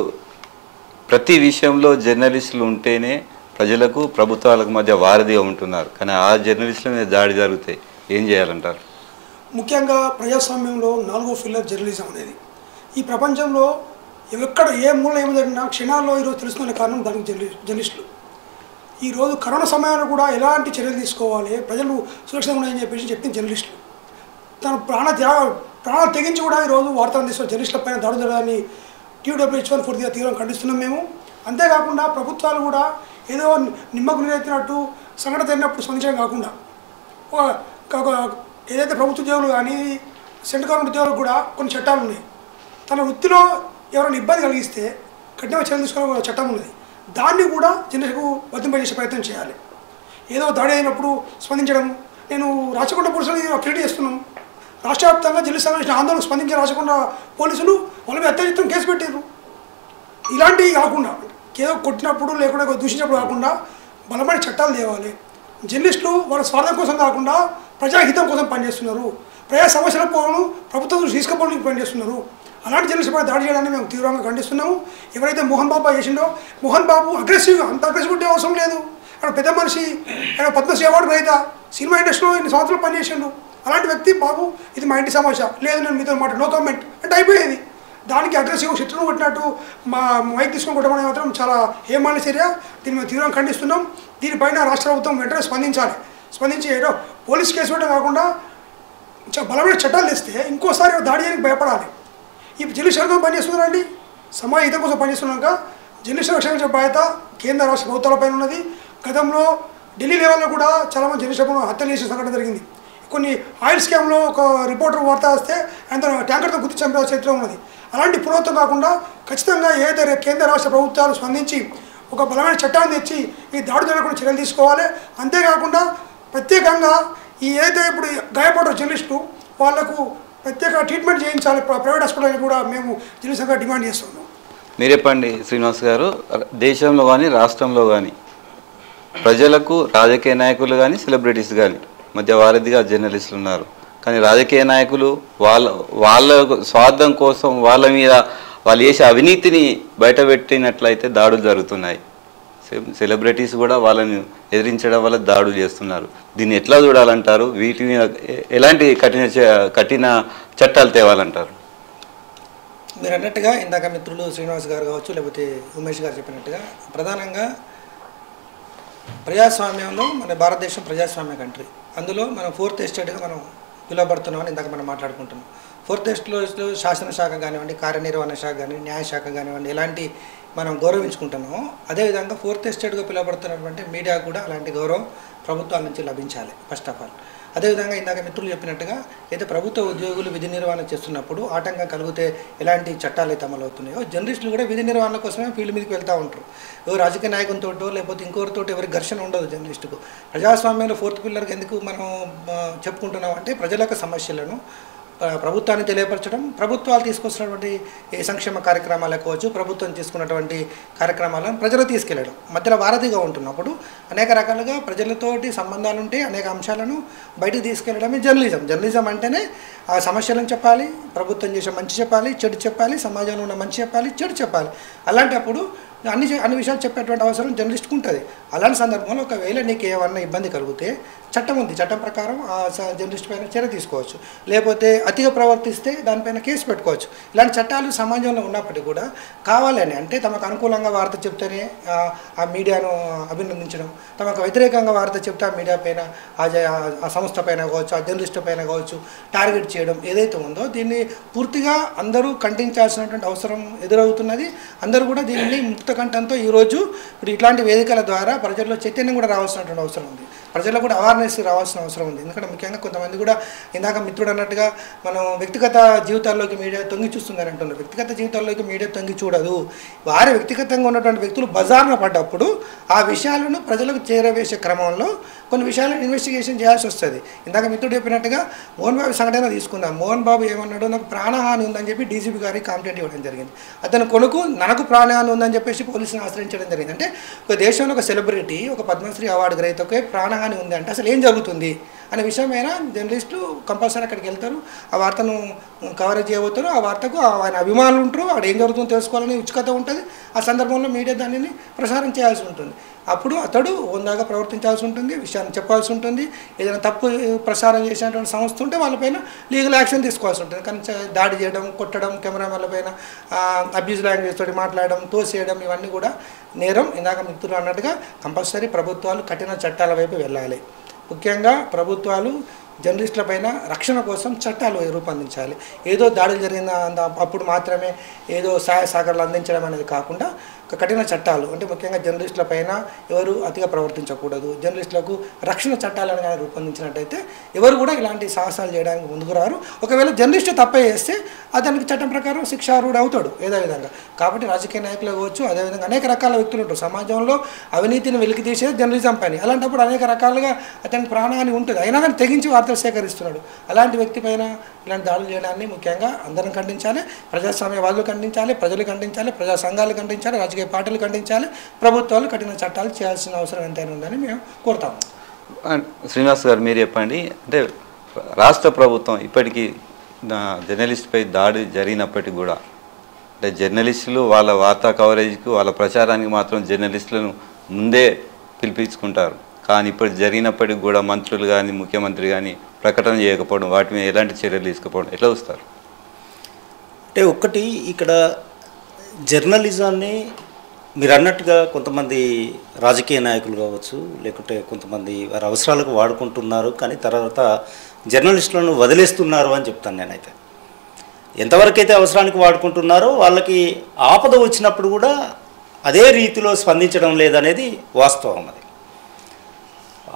ప్రతి విషయంలో జర్నలిస్టులు ఉంటేనే ప్రజలకు ప్రభుత్వాలకు మధ్య వారధిగా ఉంటున్నారు, కానీ ఆ జర్నలిస్టుల మీద దాడి జరుగుతాయి, ఏం చేయాలంటారు? ముఖ్యంగా ప్రజాస్వామ్యంలో 4వ పిల్లర్ జర్నలిజం అనేది. ఈ ప్రపంచంలో ఎక్కడ ఏ మూల ఏమి జరిగినా క్షణాల్లో ఈరోజు తెలుసుకునే కారణం దానికి జర్నలిస్టులు. ఈరోజు కరోనా సమయంలో కూడా ఎలాంటి చర్యలు తీసుకోవాలి, ప్రజలు సురక్షితంగా ఉన్నాయని చెప్పింది జర్నలిస్టులు. తన ప్రాణాలు తెగించి కూడా ఈరోజు వార్తలు తీసుకున్న జర్నలిస్టుల పైన దాడులు జరగాలని TWH1 పూర్తిగా తీవ్రంగా ఖండిస్తున్నాం మేము. అంతేకాకుండా ప్రభుత్వాలు కూడా ఏదో నిమ్మకు నీరెత్తినట్టు సంఘటన జరిగినప్పుడు స్పందించడం కాకుండా ఏదైతే ప్రభుత్వ ఉద్యోగులు కానీ సెంట్రల్ గవర్నమెంట్ ఉద్యోగులకు కూడా కొన్ని చట్టాలు ఉన్నాయి. తన వృత్తిలో ఎవరైనా ఇబ్బంది కలిగిస్తే కఠినమైన చర్యలు తీసుకునే చట్టం ఉన్నది, దాన్ని కూడా జర్నలిస్టులకు వర్తింపజేసే ప్రయత్నం చేయాలి. ఏదో దాడి అయినప్పుడు స్పందించడం, నేను రాచకొండ పోలీసులు అప్డేట్ చేస్తున్నాం, రాష్ట్ర వ్యాప్తంగా జర్నలిస్ట్ సంబంధించిన ఆందోళనకు స్పందించే రాచకొండ పోలీసులు వాళ్ళ మీద అత్యాచారం కేసు పెట్టారు. ఇలాంటివి కాకుండా ఏదో కొట్టినప్పుడు లేకుండా దూషించినప్పుడు కాకుండా బలమైన చట్టాలు తేవాలి. జర్నలిస్టులు వాళ్ళ స్వార్థం కోసం కాకుండా ప్రజాహితం కోసం పనిచేస్తున్నారు, ప్రజా సమస్యల పోవడం ప్రభుత్వం తీసుకుపోవడానికి పనిచేస్తున్నారు. అలాంటి జర్నలిస్టులపై దాడి చేయడాన్ని మేము తీవ్రంగా ఖండిస్తున్నాము. ఎవరైతే మోహన్ బాబు చేసిండో, మోహన్ బాబు అగ్రెసివ్గా అంత అగ్రెసివ్ ఉంటే అవసరం లేదు. ఆయన పెద్ద మనిషి, ఆయన పద్మశ్రీ అవార్డు గ్రహీత, సినిమా ఇండస్ట్రీలో ఇన్ని సంవత్సరాలు పనిచేసిండు. అలాంటి వ్యక్తి బాబు ఇది మా ఇంటి సమస్య, లేదు నేను మీతో మాట నో కామెంట్ అంటే అయిపోయేది. దానికి అగ్రెసివ్గా శత్రువును కొట్టినట్టు మా మైక్ తీసుకొని కొట్టడం మాత్రం చాలా హేమాల చర్య. దీన్ని మేము తీవ్రంగా ఖండిస్తున్నాం. దీనిపైన రాష్ట్ర ప్రభుత్వం వెంటనే స్పందించి ఏదో పోలీస్ కేసు పెట్టడం కాకుండా బలమైన చట్టాలు తెస్తే ఇంకోసారి దాడి చేయడానికి భయపడాలి. ఈ జర్నలిస్ట్ రంగం పనిచేస్తున్నారండి, సమాజ హితం కోసం పనిచేస్తున్నాక జర్నలిస్ట్ రక్షించే బాధ్యత కేంద్ర రాష్ట్ర ప్రభుత్వాలపైన ఉన్నది. గతంలో ఢిల్లీ లెవెల్లో కూడా చాలామంది జర్నలిస్టులను హత్యలు చేసే సంఘటన జరిగింది. కొన్ని ఆయిల్ స్కామ్లో ఒక రిపోర్టర్ వార్త వస్తే ఆయన ట్యాంకర్తో గుర్తు చంపే చరిత్ర ఉన్నది. అలాంటి పురోగతం కాకుండా ఖచ్చితంగా ఏదైతే కేంద్ర రాష్ట్ర ప్రభుత్వాలు స్పందించి ఒక బలమైన చట్టాన్ని తెచ్చి ఈ దాడి జరగకుండా చర్యలు తీసుకోవాలి. అంతేకాకుండా ప్రత్యేకంగా ఈ ఏదైతే ఇప్పుడు గాయపడ్డ జర్నలిస్టులు వాళ్లకు ప్రత్యేక ట్రీట్మెంట్ చేయించాలి ప్రైవేట్ హాస్పిటల్ కూడా మేము జర్నలిస్టులుగా డిమాండ్ చేస్తున్నాం. మీరు చెప్పండి శ్రీనివాస్ గారు, దేశంలో కానీ రాష్ట్రంలో కానీ ప్రజలకు రాజకీయ నాయకులు కానీ సెలబ్రిటీస్ కానీ మధ్య వారధిగా జర్నలిస్టులు ఉన్నారు. కానీ రాజకీయ నాయకులు వాళ్ళ స్వార్థం కోసం వాళ్ళ మీద వాళ్ళు చేసే అవినీతిని బయటపెట్టినట్లయితే దాడులు జరుగుతున్నాయి. సెలబ్రిటీస్ కూడా వాళ్ళని ఎదిరించడం వల్ల దాడులు చేస్తున్నారు. దీన్ని ఎట్లా చూడాలంటారు? వీటి మీద ఎలాంటి కఠిన చట్టాలు తేవాలంటారు? మీరు అన్నట్టుగా ఇందాక మిత్రులు శ్రీనివాస్ గారు కావచ్చు, లేకపోతే ఉమేష్ గారు చెప్పినట్టుగా ప్రధానంగా ప్రజాస్వామ్యంలో మన భారతదేశం ప్రజాస్వామ్య కంట్రీ. అందులో మనం 4th ఎస్టేట్గా మనం పిలువబడుతున్నామని ఇందాక మనం మాట్లాడుకుంటున్నాం. 4th ఎస్టేట్లో శాసనశాఖ కానివ్వండి, కార్యనిర్వహణ శాఖ కానివ్వండి, న్యాయశాఖ కానివ్వండి, ఎలాంటి మనం గౌరవించుకుంటున్నామో అదేవిధంగా 4th ఎస్టేట్గా పిలువబడుతున్నటువంటి మీడియా కూడా అలాంటి గౌరవం ప్రభుత్వాల నుంచి లభించాలి ఫస్ట్ ఆఫ్ ఆల్. అదేవిధంగా ఇందాక మిత్రులు చెప్పినట్టుగా అయితే ప్రభుత్వ ఉద్యోగులు విధి నిర్వహణ చేస్తున్నప్పుడు ఆటంకం కలిగితే ఎలాంటి చట్టాలు అయితే అమలు అవుతున్నాయో జర్నలిస్టులు కూడా విధి నిర్వహణ కోసమే ఫీల్డ్ మీదకి వెళ్తూ ఉంటారు. ఎవరు రాజకీయ నాయకునితోటో లేకపోతే ఇంకొకరితో ఎవరికి ఘర్షణ ఉండదు జర్నలిస్టుకు. ప్రజాస్వామ్యంలో 4th పిల్లర్కి ఎందుకు మనం చెప్పుకుంటున్నాం అంటే ప్రజల యొక్క సమస్యలను ప్రభుత్వాన్ని తెలియపరచడం, ప్రభుత్వాలు తీసుకొచ్చినటువంటి సంక్షేమ కార్యక్రమాలు కావచ్చు, ప్రభుత్వం తీసుకున్నటువంటి కార్యక్రమాలను ప్రజలు తీసుకెళ్ళడం, మధ్యలో వారధిగా ఉంటున్నప్పుడు అనేక రకాలుగా ప్రజలతోటి సంబంధాలు ఉంటే అనేక అంశాలను బయటకు తీసుకెళ్ళడమే జర్నలిజం. జర్నలిజం అంటేనే ఆ సమస్యలను చెప్పాలి, ప్రభుత్వం చేసే మంచి చెప్పాలి, చెడు చెప్పాలి, సమాజంలో ఉన్న మంచి చెప్పాలి, చెడు చెప్పాలి. అలాంటప్పుడు అన్ని విషయాలు చెప్పేటువంటి అవసరం జర్నలిస్ట్కి ఉంటుంది. అలాంటి సందర్భంలో ఒకవేళ నీకు ఏమన్నా ఇబ్బంది కలిగితే చట్టం ఉంది, చట్టం ప్రకారం ఆ జర్నలిస్ట్ పైన చర్య తీసుకోవచ్చు. లేకపోతే అతిగా ప్రవర్తిస్తే దానిపైన కేసు పెట్టుకోవచ్చు. ఇలాంటి చట్టాలు సమాజంలో ఉన్నప్పటికీ కూడా కావాలని అంటే తమకు అనుకూలంగా వార్త చెప్తేనే ఆ మీడియాను అభినందించడం, తమకు వ్యతిరేకంగా వార్త చెప్తే ఆ మీడియా పైన ఆ సంస్థ పైన కావచ్చు, ఆ జర్నలిస్ట్ పైన కావచ్చు టార్గెట్ చేయడం ఏదైతే ఉందో దీన్ని పూర్తిగా అందరూ ఖండించాల్సినటువంటి అవసరం ఎదురవుతున్నది. అందరూ కూడా దీన్ని ముక్త కంఠంతో ఈరోజు ఇప్పుడు ఇట్లాంటి వేదికల ద్వారా ప్రజల్లో చైతన్యం కూడా రావాల్సినటువంటి అవసరం ఉంది, ప్రజలకు కూడా అవేర్నెస్ రావాల్సిన అవసరం ఉంది. ఎందుకంటే ముఖ్యంగా కొంతమంది కూడా ఇందాక మిత్రుడు అన్నట్టుగా మనం వ్యక్తిగత జీవితాల్లోకి మీడియా తొంగి చూస్తుందని అంటున్నారు. వ్యక్తిగత జీవితాల్లోకి మీడియా తొంగి చూడదు. వారి వ్యక్తిగతంగా ఉన్నటువంటి వ్యక్తులు బజార్న పడ్డప్పుడు ఆ విషయాలను ప్రజలకు చేరవేసే క్రమంలో కొన్ని విషయాలను ఇన్వెస్టిగేషన్ చేయాల్సి వస్తుంది. ఇందాక మిత్రుడు చెప్పినట్టుగా మోహన్ బాబు సంఘటన తీసుకుందాం. మోహన్ బాబు ఏమన్నాడు, నాకు ప్రాణహాని ఉందని చెప్పి డీజీపీ గారికి కంప్లైంట్ ఇవ్వడం జరిగింది. అతని కొడుకు నాకు ప్రాణహాని ఉందని చెప్పేసి పోలీసుని ఆశ్రయించడం జరిగింది. అంటే ఒక దేశంలో ఒక సెలబ్రిటీ, ఒక పద్మశ్రీ అవార్డు గ్రహీతకే ప్రాణహాని ఉంది అంటే అసలు ఏం జరుగుతుంది అనే విషయమైనా జర్నలిస్టులు కంపల్సరీ అక్కడికి వెళ్తారు, ఆ వార్తను కవరేజ్ చేయబోతారు. ఆ వార్తకు ఆయన అభిమానులు ఉంటారు, అక్కడ ఏం జరుగుతుందో తెలుసుకోవాలని ఉత్సుకత ఉంటుంది. ఆ సందర్భంలో మీడియా దానిని ప్రసారం చేయాల్సి ఉంటుంది. అప్పుడు అతడు హోందాగా ప్రవర్తించాల్సి ఉంటుంది, విషయాన్ని చెప్పాల్సి ఉంటుంది. ఏదైనా తప్పు ప్రసారం చేసినటువంటి సంస్థ ఉంటే వాళ్ళపైన లీగల్ యాక్షన్ తీసుకోవాల్సి ఉంటుంది. కానీ దాడి చేయడం, కొట్టడం, కెమెరామెన్ల పైన అబ్యూజ్ లాంగ్వేజ్ తోటి మాట్లాడడం, తోసేయడం ఇవన్నీ కూడా నేరం. ఇందాక మిత్రులు అన్నట్టుగా కంపల్సరీ ప్రభుత్వాలు కఠిన చట్టాల వైపు వెళ్ళాలి. ముఖ్యంగా ప్రభుత్వాలు జర్నలిస్టుల పైన రక్షణ కోసం చట్టాలు రూపొందించాలి. ఏదో దాడులు జరిగిన అప్పుడు మాత్రమే ఏదో సహాయ సహకారాలు అందించడం అనేది కాకుండా కఠిన చట్టాలు అంటే ముఖ్యంగా జర్నలిస్టుల పైన ఎవరు అతిగా ప్రవర్తించకూడదు, జర్నలిస్టులకు రక్షణ చట్టాలను కానీ రూపొందించినట్టయితే ఎవరు కూడా ఇలాంటి సాహసాలు చేయడానికి ముందుకు రారు. ఒకవేళ జర్నలిస్టు తప్పే చేస్తే అతనికి చట్టం ప్రకారం శిక్షార్హుడు అవుతాడు ఏదో విధంగా. కాబట్టి రాజకీయ నాయకులు కావచ్చు, అదేవిధంగా అనేక రకాల వ్యక్తులు ఉంటారు. సమాజంలో అవినీతిని వెలికి తీసేది జర్నలిజం పని. అలాంటప్పుడు అనేక రకాలుగా అతనికి ప్రాణహాని ఉంటుంది, అయినా కానీ తెగించి వార్తలు సేకరిస్తున్నాడు. అలాంటి వ్యక్తి పైన ఇలాంటి దాడులు చేయడాన్ని ముఖ్యంగా అందరం ఖండించాలి. ప్రజాస్వామ్యవాదులు ఖండించాలి, ప్రజలు ఖండించాలి, ప్రజా సంఘాలు ఖండించాలి, రాజకీయ పార్టీలు ఖండించాలి, ప్రభుత్వాలు కఠిన చట్టాలు చేయాల్సిన అవసరం ఎంతైనా ఉందని మేము కోరుతాము. శ్రీనివాస్ గారు మీరు చెప్పండి, అంటే రాష్ట్ర ప్రభుత్వం ఇప్పటికీ జర్నలిస్ట్పై దాడి జరిగినప్పటికీ కూడా అంటే జర్నలిస్టులు వాళ్ళ వార్తా కవరేజ్కి వాళ్ళ ప్రచారానికి మాత్రం జర్నలిస్టులను ముందే పిలిపించుకుంటారు. కానీ ఇప్పుడు జరిగినప్పటికి కూడా మంత్రులు కానీ ముఖ్యమంత్రి కానీ ప్రకటన చేయకపోవడం, వాటి మీద ఎలాంటి చర్యలు తీసుకోవడం ఎట్లా చూస్తారు? అంటే ఒకటి ఇక్కడ జర్నలిజాన్ని మీరు అన్నట్టుగా కొంతమంది రాజకీయ నాయకులు కావచ్చు, లేకుంటే కొంతమంది వారి అవసరాలకు వాడుకుంటున్నారు, కానీ తర్వాత జర్నలిస్టులను వదిలేస్తున్నారు అని చెప్తాను నేనైతే. ఎంతవరకు అయితే అవసరానికి వాడుకుంటున్నారో వాళ్ళకి ఆపద వచ్చినప్పుడు కూడా అదే రీతిలో స్పందించడం లేదనేది వాస్తవం. అది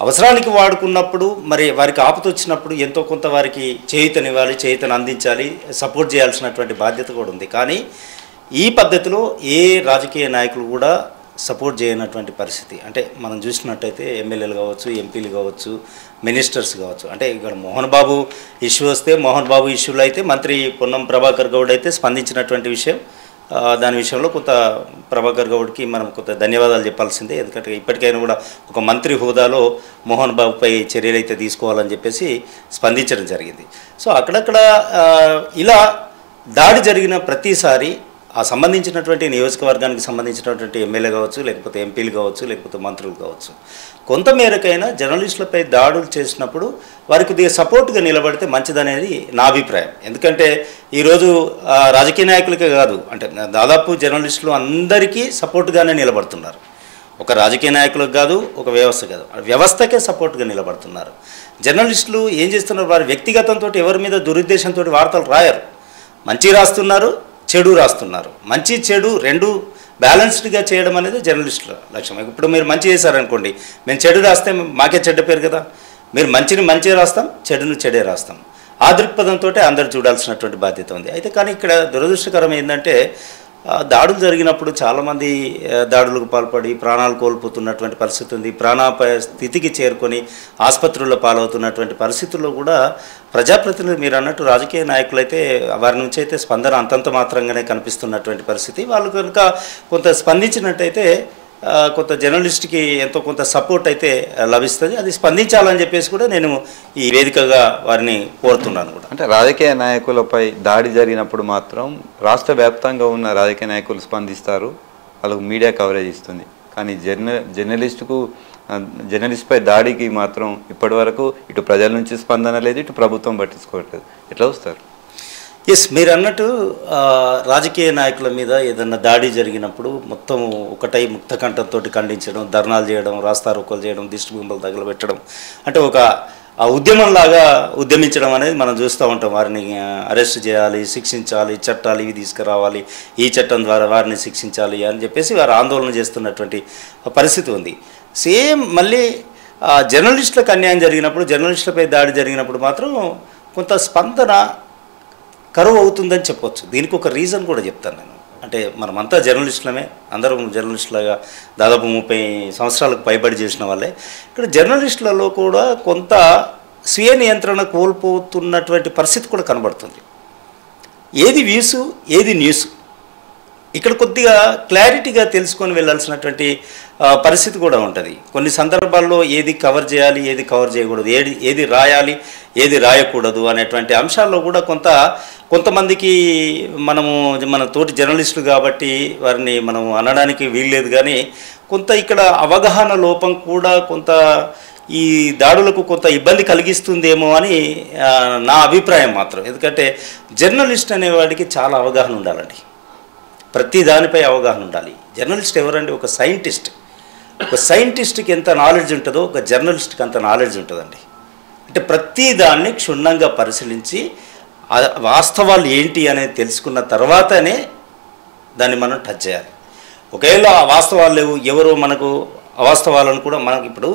అవసరానికి వాడుకున్నప్పుడు మరి వారికి ఆపద వచ్చినప్పుడు ఎంతో కొంత వారికి చేయూతనివ్వాలి, చేయూతను అందించాలి, సపోర్ట్ చేయాల్సినటువంటి బాధ్యత కూడా ఉంది. కానీ ఈ పద్ధతిలో ఏ రాజకీయ నాయకులు కూడా సపోర్ట్ చేయనటువంటి పరిస్థితి. అంటే మనం చూసినట్టయితే ఎమ్మెల్యేలు కావచ్చు, ఎంపీలు కావచ్చు, మినిస్టర్స్ కావచ్చు. అంటే ఇక్కడ మోహన్ బాబు ఇష్యూ వస్తే మోహన్ బాబు ఇష్యూలో అయితే మంత్రి పొన్నం ప్రభాకర్ గౌడ్ అయితే స్పందించినటువంటి విషయం. దాని విషయంలో కొంత ప్రభాకర్ గౌడ్కి మనం కొంత ధన్యవాదాలు చెప్పాల్సిందే. ఎందుకంటే ఇప్పటికైనా కూడా ఒక మంత్రి హోదాలో మోహన్ బాబుపై చర్యలు అయితే తీసుకోవాలని చెప్పేసి స్పందించడం జరిగింది. సో అక్కడక్కడ ఇలా దాడి జరిగిన ప్రతిసారి ఆ సంబంధించినటువంటి నియోజకవర్గానికి సంబంధించినటువంటి ఎమ్మెల్యే కావచ్చు, లేకపోతే ఎంపీలు కావచ్చు, లేకపోతే మంత్రులు కావచ్చు, కొంతమేరకైనా జర్నలిస్టులపై దాడులు చేసినప్పుడు వారికి కొద్దిగా సపోర్ట్గా నిలబడితే మంచిదనేది నా అభిప్రాయం. ఎందుకంటే ఈరోజు రాజకీయ నాయకులకే కాదు, అంటే దాదాపు జర్నలిస్టులు అందరికీ సపోర్ట్గానే నిలబడుతున్నారు. ఒక రాజకీయ నాయకులకు కాదు, ఒక వ్యవస్థ కాదు, వ్యవస్థకే సపోర్ట్గా నిలబడుతున్నారు. జర్నలిస్టులు ఏం చేస్తున్నారు, వారి వ్యక్తిగతంతో ఎవరి మీద దురుద్దేశంతో వార్తలు రాయరు. మంచి రాస్తున్నారు, చెడు రాస్తున్నారు. మంచి చెడు రెండు బ్యాలెన్స్డ్గా చేయడం అనేది జర్నలిస్టుల లక్ష్యం. ఇప్పుడు మీరు మంచి చేశారనుకోండి, మేము చెడు రాస్తే మాకే చెడ్డ పేరు కదా. మీరు మంచిని మంచిగా రాస్తాం, చెడును చెడే రాస్తాం. ఆ దృక్పథంతో అందరు చూడాల్సినటువంటి బాధ్యత ఉంది. అయితే కానీ ఇక్కడ దురదృష్టకరం ఏంటంటే దాడులు జరిగినప్పుడు చాలామంది దాడులకు పాల్పడి ప్రాణాలు కోల్పోతున్నటువంటి పరిస్థితి ఉంది. ప్రాణాపాయ స్థితికి చేరుకొని ఆసుపత్రుల్లో పాలవుతున్నటువంటి పరిస్థితుల్లో కూడా ప్రజాప్రతినిధులు మీరు అన్నట్టు రాజకీయ నాయకులు అయితే వారి నుంచి అయితే స్పందన అంతంత మాత్రంగానే కనిపిస్తున్నటువంటి పరిస్థితి. వాళ్ళు కనుక కొంత స్పందించినట్టయితే కొంత జర్నలిస్ట్కి ఎంతో కొంత సపోర్ట్ అయితే లభిస్తుంది. అది స్పందించాలని చెప్పేసి కూడా నేను ఈ వేదికగా వారిని కోరుతున్నాను కూడా. అంటే రాజకీయ నాయకులపై దాడి జరిగినప్పుడు మాత్రం రాష్ట్ర వ్యాప్తంగా ఉన్న రాజకీయ నాయకులు స్పందిస్తారు, వాళ్ళకు మీడియా కవరేజ్ ఇస్తుంది. కానీ జర్నలిస్ట్పై దాడికి మాత్రం ఇప్పటి వరకు ఇటు ప్రజల నుంచి స్పందన లేదు, ఇటు ప్రభుత్వం పట్టించుకోవట్లేదు. ఎట్లా వస్తారు? ఎస్, మీరు అన్నట్టు రాజకీయ నాయకుల మీద ఏదన్నా దాడి జరిగినప్పుడు మొత్తం ఒకటై ముక్తకంఠంతో ఖండించడం, ధర్నాలు చేయడం, రాస్తారోకోలు చేయడం, దిష్టి బొమ్మలు తగలబెట్టడం, అంటే ఒక ఉద్యమంలాగా ఉద్యమించడం అనేది మనం చూస్తూ ఉంటాం. వారిని అరెస్ట్ చేయాలి, శిక్షించాలి, చట్టాలు ఇవి తీసుకురావాలి, ఈ చట్టం ద్వారా వారిని శిక్షించాలి అని చెప్పేసి వారు ఆందోళన చేస్తున్నటువంటి పరిస్థితి ఉంది. సేమ్ మళ్ళీ జర్నలిస్టులకు అన్యాయం జరిగినప్పుడు, జర్నలిస్టులపై దాడి జరిగినప్పుడు మాత్రం కొంత స్పందన కరువు అవుతుందని చెప్పొచ్చు. దీనికి ఒక రీజన్ కూడా చెప్తాను నేను. అంటే మనమంతా జర్నలిస్టులమే, అందరం జర్నలిస్టులుగా దాదాపు 30 సంవత్సరాలకు పైబడి చేసిన వాళ్ళే. ఇక్కడ జర్నలిస్టులలో కూడా కొంత స్వీయ నియంత్రణ కోల్పోతున్నటువంటి పరిస్థితి కూడా కనబడుతుంది. ఏది వ్యూసు, ఏది న్యూస్, ఇక్కడ కొద్దిగా క్లారిటీగా తెలుసుకొని వెళ్ళాల్సినటువంటి పరిస్థితి కూడా ఉంటుంది. కొన్ని సందర్భాల్లో ఏది కవర్ చేయాలి, ఏది కవర్ చేయకూడదు, ఏది రాయాలి, ఏది రాయకూడదు అనేటువంటి అంశాల్లో కూడా కొంతమందికి మన తోటి జర్నలిస్టులు కాబట్టి వారిని మనం అనడానికి వీల్లేదు. కానీ కొంత ఇక్కడ అవగాహన లోపం కూడా కొంత ఈ దాడులకు కొంత ఇబ్బంది కలిగిస్తుందేమో అని నా అభిప్రాయం మాత్రం. ఎందుకంటే జర్నలిస్ట్ అనేవాడికి చాలా అవగాహన ఉండాలండి, ప్రతి దానిపై అవగాహన ఉండాలి. జర్నలిస్ట్ ఎవరండి? ఒక సైంటిస్ట్. ఒక సైంటిస్ట్కి ఎంత నాలెడ్జ్ ఉంటుందో ఒక జర్నలిస్ట్కి అంత నాలెడ్జ్ ఉంటుందండి. అంటే ప్రతి దాన్ని క్షుణ్ణంగా పరిశీలించి వాస్తవాలు ఏంటి అనేది తెలుసుకున్న తర్వాతనే దాన్ని మనం టచ్ చేయాలి. ఒకవేళ ఆ వాస్తవాలు లేవు, ఎవరో మనకు అవాస్తవాలను కూడా మనకి ఇప్పుడు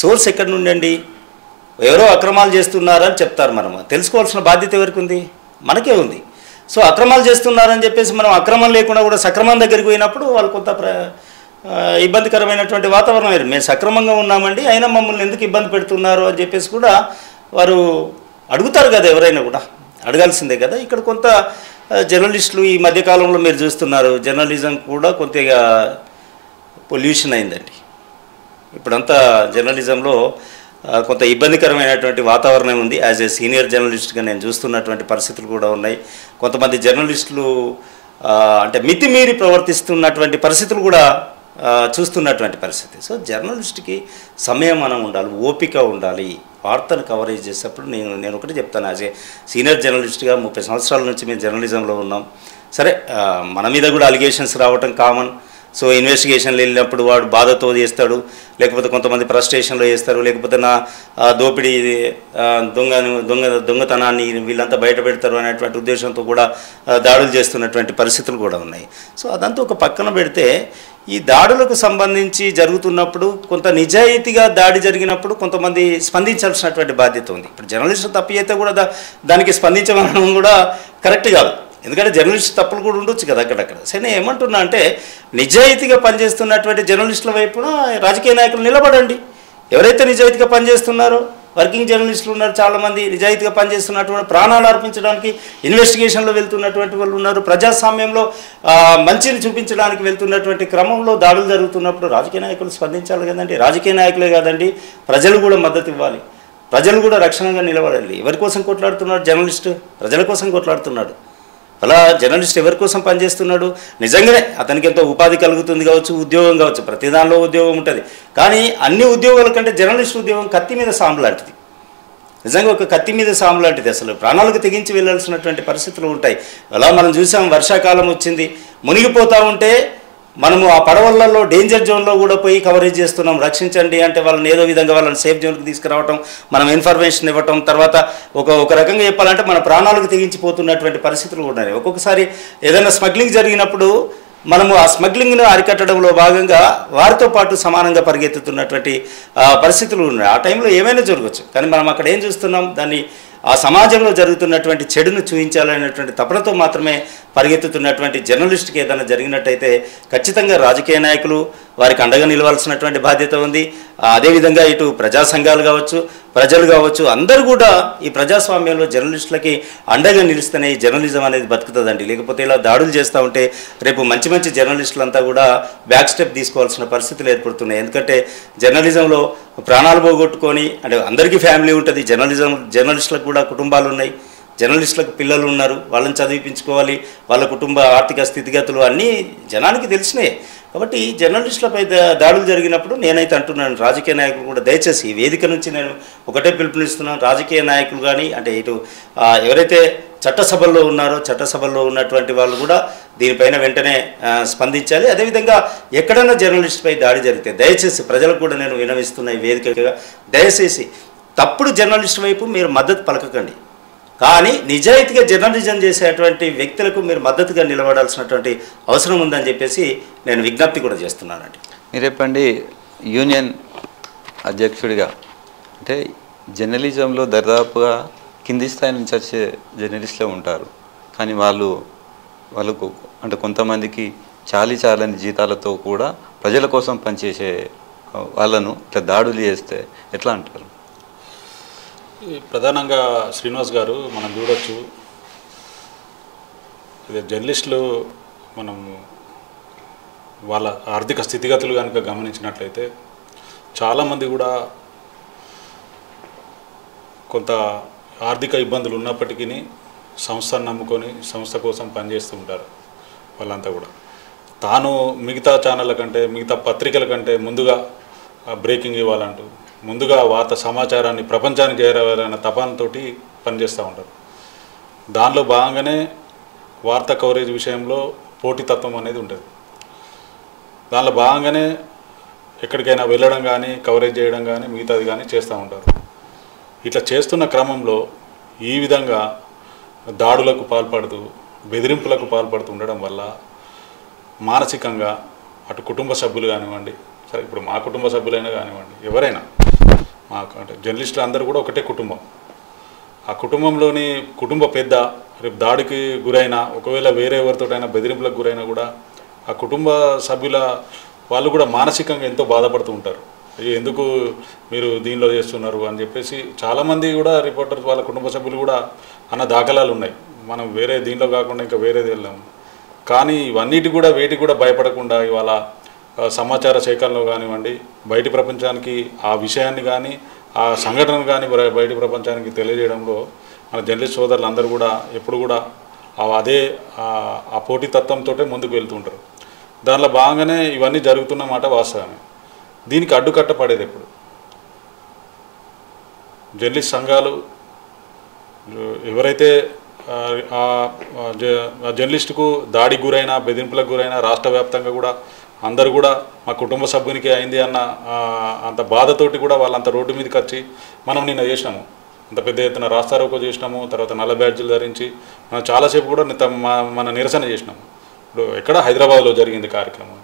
సోర్స్ ఎక్కడి నుండి అండి? ఎవరో అక్రమాలు చేస్తున్నారని చెప్తారు. మనం తెలుసుకోవాల్సిన బాధ్యత ఎవరికి ఉంది? మనకే ఉంది. సో అక్రమాలు చేస్తున్నారని చెప్పేసి మనం అక్రమం లేకుండా కూడా సక్రమం దగ్గరికి పోయినప్పుడు వాళ్ళు కొంత ఇబ్బందికరమైనటువంటి వాతావరణం వేరు. మేము సక్రమంగా ఉన్నామండి, అయినా మమ్మల్ని ఎందుకు ఇబ్బంది పెడుతున్నారు అని చెప్పేసి కూడా వారు అడుగుతారు కదా, ఎవరైనా కూడా అడగాల్సిందే కదా. ఇక్కడ కొంత జర్నలిస్టులు ఈ మధ్యకాలంలో మీరు చూస్తున్నారు, జర్నలిజం కూడా కొద్దిగా పొల్యూషన్ అయిందండి. ఇప్పుడంతా జర్నలిజంలో కొంత ఇబ్బందికరమైనటువంటి వాతావరణం ఉంది. యాజ్ ఏ సీనియర్ జర్నలిస్ట్గా నేను చూస్తున్నటువంటి పరిస్థితులు కూడా ఉన్నాయి. కొంతమంది జర్నలిస్టులు అంటే మితిమీరి ప్రవర్తిస్తున్నటువంటి పరిస్థితులు కూడా చూస్తున్నటువంటి పరిస్థితి. సో జర్నలిస్ట్కి సంయమనం ఉండాలి, ఓపిక ఉండాలి. వార్తను కవరేజ్ చేసేటప్పుడు నేను ఒకటి చెప్తాను. యాజ్ ఏ సీనియర్ జర్నలిస్ట్గా 30 సంవత్సరాల నుంచి మేము జర్నలిజంలో ఉన్నాం. సరే, మన మీద కూడా అలిగేషన్స్ రావటం కామన్. సో ఇన్వెస్టిగేషన్లు వెళ్ళినప్పుడు వాడు బాధతో చేస్తాడు, లేకపోతే కొంతమంది ఫ్రస్ట్రేషన్లో చేస్తారు, లేకపోతే నా దోపిడీ దొంగతనాన్ని వీళ్ళంతా బయట పెడతారు అనేటువంటి ఉద్దేశంతో కూడా దాడులు చేస్తున్నటువంటి పరిస్థితులు కూడా ఉన్నాయి. సో అదంతా ఒక పక్కన పెడితే ఈ దాడులకు సంబంధించి జరుగుతున్నప్పుడు కొంత నిజాయితీగా దాడి జరిగినప్పుడు కొంతమంది స్పందించాల్సినటువంటి బాధ్యత ఉంది. ఇప్పుడు జర్నలిస్టు తప్పు అయితే కూడా దానికి స్పందించమనడం కూడా కరెక్ట్ కాదు, ఎందుకంటే జర్నలిస్ట్ తప్పులు కూడా ఉండొచ్చు కదా అక్కడక్కడ. సరే నేను ఏమంటున్నా అంటే నిజాయితీగా పనిచేస్తున్నటువంటి జర్నలిస్టుల వైపున రాజకీయ నాయకులు నిలబడండి. ఎవరైతే నిజాయితీగా పనిచేస్తున్నారో వర్కింగ్ జర్నలిస్టులు ఉన్నారు, చాలామంది నిజాయితీగా పనిచేస్తున్నటువంటి ప్రాణాలు అర్పించడానికి ఇన్వెస్టిగేషన్లో వెళ్తున్నటువంటి వాళ్ళు ఉన్నారు, ప్రజాస్వామ్యంలో మంచిని చూపించడానికి వెళ్తున్నటువంటి క్రమంలో దాడులు జరుగుతున్నప్పుడు రాజకీయ నాయకులు స్పందించాలి కదండి. రాజకీయ నాయకులే కాదండి, ప్రజలు కూడా మద్దతు ఇవ్వాలి, ప్రజలు కూడా రక్షణగా నిలబడాలి. ఎవరి కోసం కొట్లాడుతున్నాడు జర్నలిస్టు? ప్రజల కోసం కొట్లాడుతున్నాడు. అలా జర్నలిస్ట్ ఎవరి కోసం పనిచేస్తున్నాడు? నిజంగానే అతనికి ఎంతో ఉపాధి కలుగుతుంది కావచ్చు, ఉద్యోగం కావచ్చు, ప్రతి దానిలో ఉద్యోగం ఉంటుంది. కానీ అన్ని ఉద్యోగాల కంటే జర్నలిస్ట్ ఉద్యోగం కత్తి మీద సాము లాంటిది. నిజంగా ఒక కత్తి మీద సాము లాంటిది. అసలు ప్రాణాలకు తెగించి వెళ్ళాల్సినటువంటి పరిస్థితులు ఉంటాయి. అలా మనం చూసాం, వర్షాకాలం వచ్చింది, మునిగిపోతూ ఉంటే మనము ఆ పడవలలో డేంజర్ జోన్లో కూడా పోయి కవరేజ్ చేస్తున్నాం, రక్షించండి అంటే వాళ్ళని ఏదో విధంగా వాళ్ళని సేఫ్ జోన్కి తీసుకురావటం, మనం ఇన్ఫర్మేషన్ ఇవ్వటం, తర్వాత ఒక రకంగా చెప్పాలంటే మన ప్రాణాలకు తెగించిపోతున్నటువంటి పరిస్థితులు కూడా ఉన్నాయి. ఒక్కొక్కసారి ఏదైనా స్మగ్లింగ్ జరిగినప్పుడు మనము ఆ స్మగ్లింగ్ను అరికట్టడంలో భాగంగా వారితో పాటు సమానంగా పరిగెత్తుతున్నటువంటి పరిస్థితులు ఉన్నాయి. ఆ టైంలో ఏమైనా జరగవచ్చు, కానీ మనం అక్కడ ఏం చూస్తున్నాం, దాన్ని ఆ సమాజంలో జరుగుతున్నటువంటి చెడును చూపించాలనేటువంటి తపనతో మాత్రమే పరిగెత్తుతున్నటువంటి జర్నలిస్టుకి ఏదైనా జరిగినట్టయితే ఖచ్చితంగా రాజకీయ నాయకులు వారికి అండగా నిలవాల్సినటువంటి బాధ్యత ఉంది. అదేవిధంగా ఇటు ప్రజా సంఘాలు కావచ్చు, ప్రజలు కావచ్చు, అందరూ కూడా ఈ ప్రజాస్వామ్యంలో జర్నలిస్టులకి అండగా నిలుస్తేనే ఈ జర్నలిజం అనేది బతుకుతుందండి. లేకపోతే ఇలా దాడులు చేస్తూ ఉంటే రేపు మంచి మంచి జర్నలిస్టులంతా కూడా బ్యాక్ స్టెప్ తీసుకోవాల్సిన పరిస్థితులు ఏర్పడుతున్నాయి. ఎందుకంటే జర్నలిజంలో ప్రాణాలు పోగొట్టుకొని, అంటే అందరికీ ఫ్యామిలీ ఉంటుంది, జర్నలిస్టులకు కూడా కుటుంబాలు ఉన్నాయి, జర్నలిస్టులకు పిల్లలు ఉన్నారు, వాళ్ళని చదివించుకోవాలి, వాళ్ళ కుటుంబ ఆర్థిక స్థితిగతులు అన్నీ జనానికి తెలిసినాయి. కాబట్టి జర్నలిస్టులపై దాడులు జరిగినప్పుడు నేనైతే అంటున్నాను, రాజకీయ నాయకులు కూడా దయచేసి ఈ వేదిక నుంచి నేను ఒకటే పిలుపునిస్తున్నాను, రాజకీయ నాయకులు కానీ అంటే ఇటు ఎవరైతే చట్టసభల్లో ఉన్నారో చట్టసభల్లో ఉన్నటువంటి వాళ్ళు కూడా దీనిపైన వెంటనే స్పందించాలి. అదేవిధంగా ఎక్కడైనా జర్నలిస్టుపై దాడి జరిగితే దయచేసి ప్రజలకు కూడా నేను విన్నవిస్తున్న ఈ వేదికగా దయచేసి తప్పుడు జర్నలిస్టు వైపు మీరు మద్దతు పలకకండి, కానీ నిజాయితీగా జర్నలిజం చేసేటువంటి వ్యక్తులకు మీరు మద్దతుగా నిలబడాల్సినటువంటి అవసరం ఉందని చెప్పేసి నేను విజ్ఞప్తి కూడా చేస్తున్నానండి. మీరు చెప్పండి, యూనియన్ అధ్యక్షుడిగా అంటే జర్నలిజంలో దాదాపుగా కింది స్థాయి నుంచి వచ్చే జర్నలిస్టులే ఉంటారు, కానీ వాళ్ళకు అంటే కొంతమందికి చాలని జీతాలతో కూడా ప్రజల కోసం పనిచేసే వాళ్ళను ఇట్లా దాడులు చేస్తే ఎట్లా అంటారు? ప్రధానంగా శ్రీనివాస్ గారు మనం చూడొచ్చు, ఇది జర్నలిస్టులు మనం వాళ్ళ ఆర్థిక స్థితిగతులు కనుక గమనించినట్లయితే చాలామంది కూడా కొంత ఆర్థిక ఇబ్బందులు ఉన్నప్పటికీ సంస్థను నమ్ముకొని సంస్థ కోసం పనిచేస్తూ ఉంటారు. వాళ్ళంతా కూడా తాను మిగతా ఛానళ్ళ కంటే మిగతా పత్రికల కంటే ముందుగా బ్రేకింగ్ ఇవ్వాలంటూ ముందుగా వార్త సమాచారాన్ని ప్రపంచానికి చేరవాలన్న తపనతో పనిచేస్తూ ఉంటారు. దానిలో భాగంగానే వార్తా కవరేజ్ విషయంలో పోటీతత్వం అనేది ఉంటుంది. దానిలో భాగంగానే ఎక్కడికైనా వెళ్ళడం కానీ కవరేజ్ చేయడం కానీ మిగతాది కానీ చేస్తూ ఉంటారు. ఇట్లా చేస్తున్న క్రమంలో ఈ విధంగా దాడులకు పాల్పడుతూ బెదిరింపులకు పాల్పడుతూ ఉండడం వల్ల మానసికంగా అటు కుటుంబ సభ్యులు కానివ్వండి, సరే ఇప్పుడు మా కుటుంబ సభ్యులైనా కానివ్వండి, ఎవరైనా మాకు అంటే జర్నలిస్టులు అందరూ కూడా ఒకటే కుటుంబం. ఆ కుటుంబంలోని కుటుంబ పెద్ద రేపు దాడికి గురైనా, ఒకవేళ వేరే ఎవరితోటైనా బెదిరింపులకు గురైనా కూడా ఆ కుటుంబ సభ్యుల వాళ్ళు కూడా మానసికంగా ఎంతో బాధపడుతూ ఉంటారు. ఎందుకు మీరు దీనిలో చేస్తున్నారు అని చెప్పేసి చాలామంది కూడా రిపోర్టర్స్ వాళ్ళ కుటుంబ సభ్యులు కూడా అన్న దాఖలాలు ఉన్నాయి. మనం వేరే దీనిలో కాకుండా ఇంకా వేరేది వెళ్ళాము, కానీ ఇవన్నిటి కూడా వేటికి కూడా భయపడకుండా ఇవాళ సమాచార సేకరణలో కానివ్వండి, బయటి ప్రపంచానికి ఆ విషయాన్ని కానీ ఆ సంఘటన కానీ బయటి ప్రపంచానికి తెలియజేయడంలో మన జర్నలిస్ట్ సోదరులు అందరూ కూడా ఎప్పుడు కూడా అదే ఆ పోటీతత్వంతో ముందుకు వెళ్తుంటారు. దానిలో భాగంగానే ఇవన్నీ జరుగుతున్నమాట వాస్తవమే. దీనికి అడ్డుకట్ట పడేది ఎప్పుడు జర్నలిస్ట్ సంఘాలు ఎవరైతే జర్నలిస్టుకు దాడికి గురైనా బెదిరింపులకు గురైనా రాష్ట్ర వ్యాప్తంగా కూడా అందరూ కూడా మా కుటుంబ సభ్యునికి అయింది అన్న అంత బాధతోటి కూడా వాళ్ళంత రోడ్డు మీదకి వచ్చి మనం నిన్న చేసినాము. అంత పెద్ద ఎత్తున రాస్తారోకో చేసినాము, తర్వాత నల్ల బ్యాడ్జీలు ధరించి మనం చాలాసేపు కూడా మన నిరసన చేసినాము. ఇప్పుడు ఎక్కడ హైదరాబాద్లో జరిగింది కార్యక్రమం.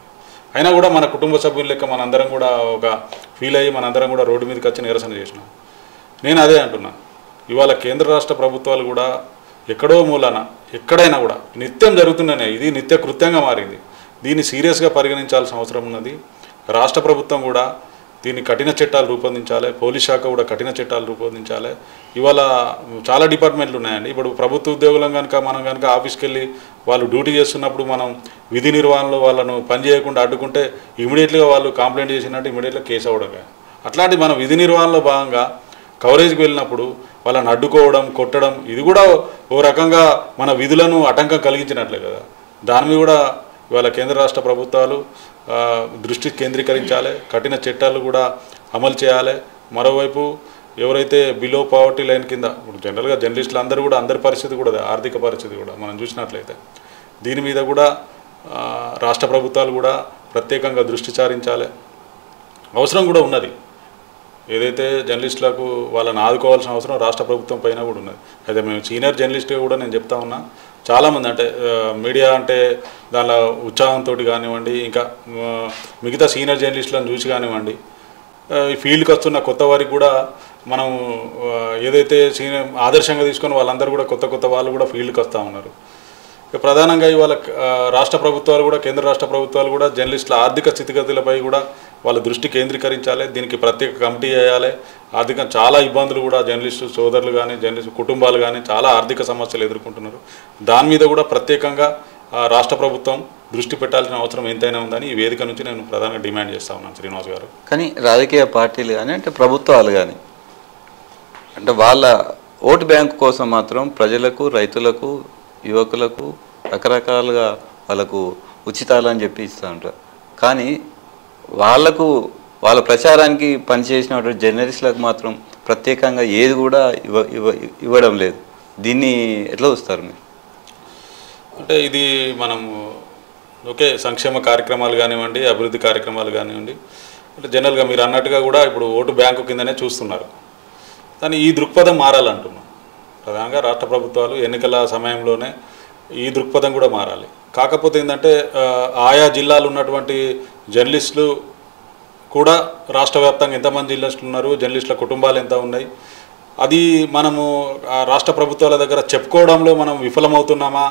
అయినా కూడా మన కుటుంబ సభ్యుల లెక్క మనందరం కూడా ఒక ఫీల్ అయ్యి మనందరం కూడా రోడ్డు మీదకి వచ్చి నిరసన చేసినాం. నేను అదే అంటున్నా, ఇవాళ కేంద్ర రాష్ట్ర ప్రభుత్వాలు కూడా ఎక్కడో మూలాన ఎక్కడైనా కూడా నిత్యం జరుగుతున్నాయి. ఇది నిత్య కృత్యంగా మారింది. దీన్ని సీరియస్గా పరిగణించాల్సిన అవసరం ఉన్నది. రాష్ట్ర ప్రభుత్వం కూడా దీన్ని కఠిన చట్టాలు రూపొందించాలి. పోలీస్ శాఖ కూడా కఠిన చట్టాలు రూపొందించాలి. ఇవాళ చాలా డిపార్ట్మెంట్లు ఉన్నాయండి. ఇప్పుడు ప్రభుత్వ ఉద్యోగులం కనుక మనం కనుక ఆఫీస్కి వెళ్ళి వాళ్ళు డ్యూటీ చేస్తున్నప్పుడు మనం విధి నిర్వహణలో వాళ్ళను పని చేయకుండా అడ్డుకుంటే ఇమీడియట్గా వాళ్ళు కంప్లైంట్ చేసినట్టు ఇమీడియట్గా కేసు అవ్వడమే. అట్లాంటి మనం విధి నిర్వహణలో భాగంగా కవరేజ్కి వెళ్ళినప్పుడు వాళ్ళని అడ్డుకోవడం, కొట్టడం, ఇది కూడా ఓ రకంగా మన విధులను ఆటంకం కలిగించినట్లే కదా. దాని మీద కూడా ఇవాళ కేంద్ర రాష్ట్ర ప్రభుత్వాలు దృష్టి కేంద్రీకరించాలి. కఠిన చట్టాలు కూడా అమలు చేయాలి. మరోవైపు ఎవరైతే బిలో పావర్టీ లైన్ కింద, ఇప్పుడు జనరల్గా జర్నలిస్టులు అందరూ కూడా అందరి పరిస్థితి కూడా ఆర్థిక పరిస్థితి కూడా మనం చూసినట్లయితే దీని మీద కూడా రాష్ట్ర ప్రభుత్వాలు కూడా ప్రత్యేకంగా దృష్టి సారించాలి. అవసరం కూడా ఉన్నది. ఏదైతే జర్నలిస్టులకు వాళ్ళని ఆదుకోవాల్సిన అవసరం రాష్ట్ర ప్రభుత్వం పైన కూడా ఉన్నది. అయితే మేము సీనియర్ జర్నలిస్ట్గా కూడా నేను చెప్తా ఉన్నా, చాలామంది అంటే మీడియా అంటే దానిలో ఉత్సాహంతో కానివ్వండి, ఇంకా మిగతా సీనియర్ జర్నలిస్టులను చూసి కానివ్వండి, ఈ ఫీల్డ్కి వస్తున్న కొత్త వారికి కూడా మనం ఏదైతే సీనియర్ ఆదర్శంగా తీసుకొని వాళ్ళందరూ కూడా కొత్త వాళ్ళు కూడా ఫీల్డ్కి వస్తూ ఉన్నారు. ప్రధానంగా ఇవాళ రాష్ట్ర ప్రభుత్వాలు కూడా కేంద్ర రాష్ట్ర ప్రభుత్వాలు కూడా జర్నలిస్టుల ఆర్థిక స్థితిగతులపై కూడా వాళ్ళ దృష్టి కేంద్రీకరించాలి. దీనికి ప్రత్యేక కమిటీ వేయాలి. ఆర్థిక చాలా ఇబ్బందులు కూడా జర్నలిస్టు సోదరులు కానీ జర్నలిస్టు కుటుంబాలు కానీ చాలా ఆర్థిక సమస్యలు ఎదుర్కొంటున్నారు. దాని మీద కూడా ప్రత్యేకంగా రాష్ట్ర ప్రభుత్వం దృష్టి పెట్టాల్సిన అవసరం ఎంతైనా ఉందని ఈ వేదిక నుంచి నేను ప్రధానంగా డిమాండ్ చేస్తా ఉన్నాను శ్రీనివాస్ గారు. కానీ రాజకీయ పార్టీలు కానీ అంటే ప్రభుత్వాలు కానీ అంటే వాళ్ళ ఓటు బ్యాంకు కోసం మాత్రం ప్రజలకు, రైతులకు, యువకులకు రకరకాలుగా వాళ్ళకు ఉచితాలు అని చెప్పి ఇస్తూ ఉంటారు. కానీ వాళ్ళ ప్రచారానికి పనిచేసినటువంటి జర్నలిస్టులకు మాత్రం ప్రత్యేకంగా ఏది కూడా ఇవ్వడం లేదు. దీన్ని ఎట్లా చూస్తారు మీరు? అంటే ఇది మనము ఓకే సంక్షేమ కార్యక్రమాలు కానివ్వండి, అభివృద్ధి కార్యక్రమాలు కానివ్వండి, అంటే జనరల్గా మీరు అన్నట్టుగా కూడా ఇప్పుడు ఓటు బ్యాంకు కిందనే చూస్తున్నారు. కానీ ఈ దృక్పథం మారాలంటున్నాం. ప్రధానంగా రాష్ట్ర ప్రభుత్వాలు ఎన్నికల సమయంలోనే ఈ దృక్పథం కూడా మారాలి. కాకపోతే ఏంటంటే ఆయా జిల్లాలు ఉన్నటువంటి జర్నలిస్టులు కూడా రాష్ట్ర వ్యాప్తంగా ఎంతమంది జర్నలిస్టులు ఉన్నారు, జర్నలిస్టుల కుటుంబాలు ఎంత ఉన్నాయి, అది మనము రాష్ట్ర ప్రభుత్వాల దగ్గర చెప్పుకోవడంలో మనం విఫలమవుతున్నామా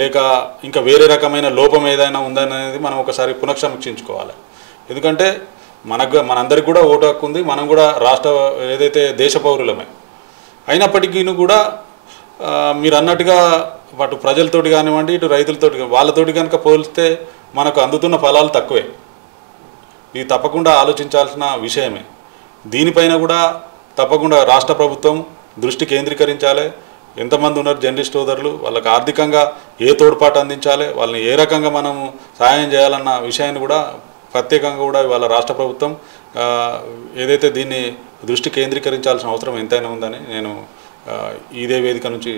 లేక ఇంకా వేరే రకమైన లోపం ఏదైనా ఉందనేది మనం ఒకసారి పునఃసమీక్షించుకోవాలి. ఎందుకంటే మనందరికి కూడా ఓటు హక్కు ఉంది. మనం కూడా రాష్ట్ర ఏదైతే దేశ పౌరులమే అయినప్పటికీ కూడా మీరు అన్నట్టుగా అటు ప్రజలతోటి కానివ్వండి, ఇటు రైతులతోటి వాళ్ళతోటి కనుక పోలిస్తే మనకు అందుతున్న ఫలాలు తక్కువే. ఇది తప్పకుండా ఆలోచించాల్సిన విషయమే. దీనిపైన కూడా తప్పకుండా రాష్ట్ర ప్రభుత్వం దృష్టి కేంద్రీకరించాలి. ఎంతమంది ఉన్నారు జర్నలిస్ట్ సోదరులు, వాళ్ళకి ఆర్థికంగా ఏ తోడ్పాటు అందించాలి, వాళ్ళని ఏ రకంగా మనము సహాయం చేయాలన్న విషయాన్ని కూడా ప్రత్యేకంగా కూడా ఇవాళ రాష్ట్ర ప్రభుత్వం ఏదైతే దీన్ని దృష్టి కేంద్రీకరించాల్సిన అవసరం ఎంతైనా ఉందని నేను ఇదే వేదిక నుంచి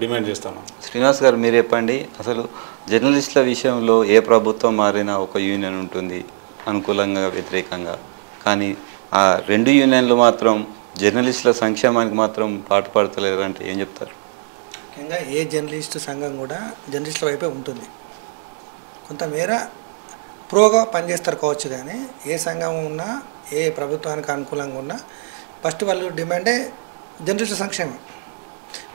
డిమాండ్ చేస్తాను. శ్రీనివాస్ గారు మీరు చెప్పండి, అసలు జర్నలిస్టుల విషయంలో ఏ ప్రభుత్వం మారినా ఒక యూనియన్ ఉంటుంది అనుకూలంగా వ్యతిరేకంగా, కానీ ఆ రెండు యూనియన్లు మాత్రం జర్నలిస్టుల సంక్షేమానికి మాత్రం పాటుపడతలేరు అంటే ఏం చెప్తారు? ముఖ్యంగా ఏ జర్నలిస్టు సంఘం కూడా జర్నలిస్టుల వైపే ఉంటుంది. కొంతమేర ప్రోగా పనిచేస్తారు కావచ్చు, కానీ ఏ సంఘం ఉన్నా ఏ ప్రభుత్వానికి అనుకూలంగా ఉన్నా ఫస్ట్ వాళ్ళు డిమాండే జర్నలిస్టుల సంక్షేమం.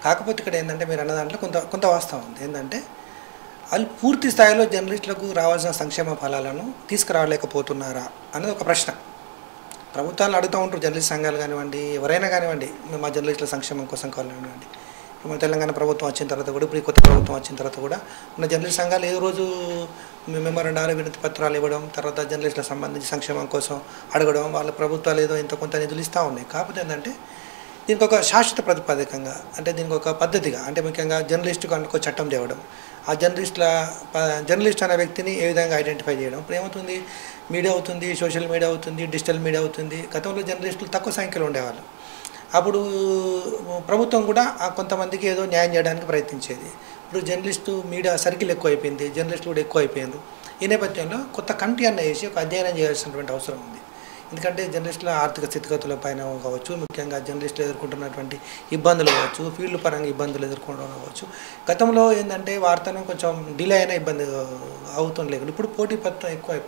కాకపోతే ఇక్కడ ఏంటంటే మీరు అన్న దాంట్లో కొంత వాస్తవం ఉంది. ఏంటంటే వాళ్ళు పూర్తి స్థాయిలో జర్నలిస్టులకు రావాల్సిన సంక్షేమ ఫలాలను తీసుకురాలేకపోతున్నారా అనేది ఒక ప్రశ్న. ప్రభుత్వాలు అడుగుతూ ఉంటారు, జర్నలిస్ట్ సంఘాలు కానివ్వండి, ఎవరైనా కానివ్వండి, మా జర్నలిస్టుల సంక్షేమం కోసం కానివ్వండి. ఇప్పుడు మన తెలంగాణ ప్రభుత్వం వచ్చిన తర్వాత కూడా, ఇప్పుడు కొత్త ప్రభుత్వం వచ్చిన తర్వాత కూడా మన జర్నలిస్ట్ సంఘాలు ఏ రోజు మెమోరాండాలు, వినతి పత్రాలు ఇవ్వడం, తర్వాత జర్నలిస్టులకు సంబంధించి సంక్షేమం కోసం అడగడం, వాళ్ళ ప్రభుత్వాలు ఏదో ఇంత కొంత నిధులు ఇస్తూ ఉన్నాయి. కాకపోతే ఏంటంటే దీనికి ఒక శాశ్వత ప్రతిపాదికంగా, అంటే దీనికి ఒక పద్ధతిగా, అంటే ముఖ్యంగా జర్నలిస్టుకు అనుకో చట్టం తేవడం, ఆ జర్నలిస్ట్ అనే వ్యక్తిని ఏ విధంగా ఐడెంటిఫై చేయడం. ఇప్పుడు ఏమవుతుంది, మీడియా అవుతుంది, సోషల్ మీడియా అవుతుంది, డిజిటల్ మీడియా అవుతుంది. గతంలో జర్నలిస్టులు తక్కువ సంఖ్యలో ఉండేవాళ్ళు. అప్పుడు ప్రభుత్వం కూడా కొంతమందికి ఏదో న్యాయం చేయడానికి ప్రయత్నించేది. ఇప్పుడు జర్నలిస్టు మీడియా సర్కిల్ ఎక్కువ అయిపోయింది, జర్నలిస్టులు కూడా ఎక్కువ అయిపోయారు. ఈ నేపథ్యంలో కొత్త కమిటీ అన్న వేసి ఒక అధ్యయనం చేయాల్సినటువంటి అవసరం ఉంది. ఎందుకంటే జర్నలిస్టుల ఆర్థిక స్థితిగతుల పైన కావచ్చు, ముఖ్యంగా జర్నలిస్టులు ఎదుర్కొంటున్నటువంటి ఇబ్బందులు కావచ్చు, ఫీల్డ్ పరంగా ఇబ్బందులు ఎదుర్కోవడం కావచ్చు. గతంలో ఏంటంటే వార్తను కొంచెం డిలే అయినా ఇబ్బంది అవుతుంది. ఇప్పుడు పోటీ పత్రం ఎక్కువ.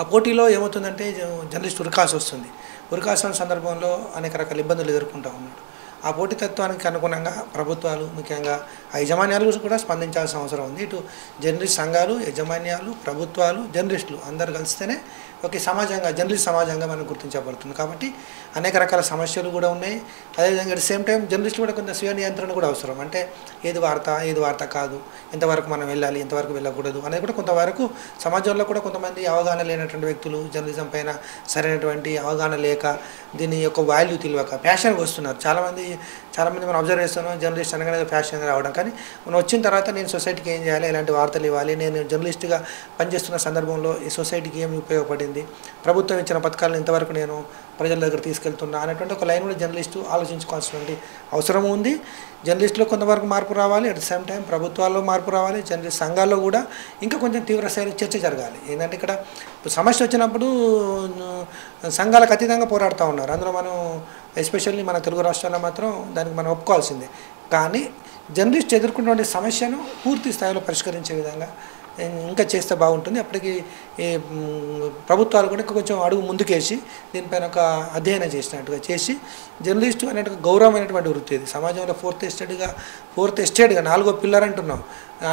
ఆ పోటీలో ఏమవుతుందంటే జర్నలిస్ట్ ఉరకాల్సి వస్తుంది. ఉరకాల్సిన సందర్భంలో అనేక రకాల ఇబ్బందులు ఎదుర్కొంటూ ఉన్నాడు. ఆ పోటీతత్వానికి అనుగుణంగా ప్రభుత్వాలు, ముఖ్యంగా ఆ యజమాన్యాలు కూడా స్పందించాల్సిన అవసరం ఉంది. ఇటు జర్నలిస్ట్ సంఘాలు, యజమాన్యాలు, ప్రభుత్వాలు, జర్నలిస్టులు అందరు కలిస్తేనే ఒక సమాజంగా, జర్నలిస్ట్ సమాజంగా మనం గుర్తించబడుతుంది. కాబట్టి అనేక రకాల సమస్యలు కూడా ఉన్నాయి. అదేవిధంగా అట్ సేమ్ టైం జర్నలిస్టులు కూడా కొంత స్వీయ నియంత్రణ కూడా అవసరం. అంటే ఏది వార్త కాదు, ఎంతవరకు మనం వెళ్ళాలి, ఎంతవరకు వెళ్ళకూడదు అనేది కూడా కొంతవరకు సమాజంలో కూడా కొంతమంది అవగాహన లేనటువంటి వ్యక్తులు జర్నలిజం పైన సరైనటువంటి అవగాహన లేక, దీని యొక్క వాల్యూ తెలియక ఫ్యాషన్కి వస్తున్నారు. చాలామంది మనం అబ్జర్వ్ చేస్తున్నాం, జర్నలిస్ట్ అనగానే ఫ్యాషన్ రావడం. కానీ మనం వచ్చిన తర్వాత నేను సొసైటీకి ఏం చేయాలి, ఎలాంటి వార్తలు ఇవ్వాలి, నేను జర్నలిస్ట్గా పనిచేస్తున్న సందర్భంలో ఈ సొసైటీకి ఏమి ఉపయోగపడింది, ప్రభుత్వం ఇచ్చిన పథకాలను ఇంతవరకు నేను ప్రజల దగ్గర తీసుకెళ్తున్నా అనేటువంటి ఒక లైన్ కూడా జర్నలిస్టు ఆలోచించుకోవాల్సినటువంటి అవసరం ఉంది. జర్నలిస్టులో కొంతవరకు మార్పు రావాలి. అట్ ద సేమ్ టైం ప్రభుత్వాల్లో మార్పు రావాలి. జర్నలిస్ట్ సంఘాల్లో కూడా ఇంకా కొంచెం తీవ్రస్థాయి చర్చ జరగాలి. ఏంటంటే ఇక్కడ సమస్య వచ్చినప్పుడు సంఘాలకు అతీతంగా పోరాడుతూ ఉన్నారు. అందులో మనం ఎస్పెషల్లీ మన తెలుగు రాష్ట్రాల్లో మాత్రం దానికి మనం ఒప్పుకోవాల్సిందే. కానీ జర్నలిస్ట్ ఎదుర్కొన్నటువంటి సమస్యను పూర్తి స్థాయిలో పరిష్కరించే విధంగా ఇంకా చేస్తే బాగుంటుంది. అప్పటికి ఈ ప్రభుత్వాలు కూడా కొంచెం అడుగు ముందుకేసి దీనిపైన ఒక అధ్యయనం చేసినట్టుగా చేసి జర్నలిస్టు అనేటువంటి గౌరవమైనటువంటి వృత్తి ఇది. సమాజంలో ఫోర్త్ ఎస్టేట్గా 4వ పిల్లర్ అంటున్నాం.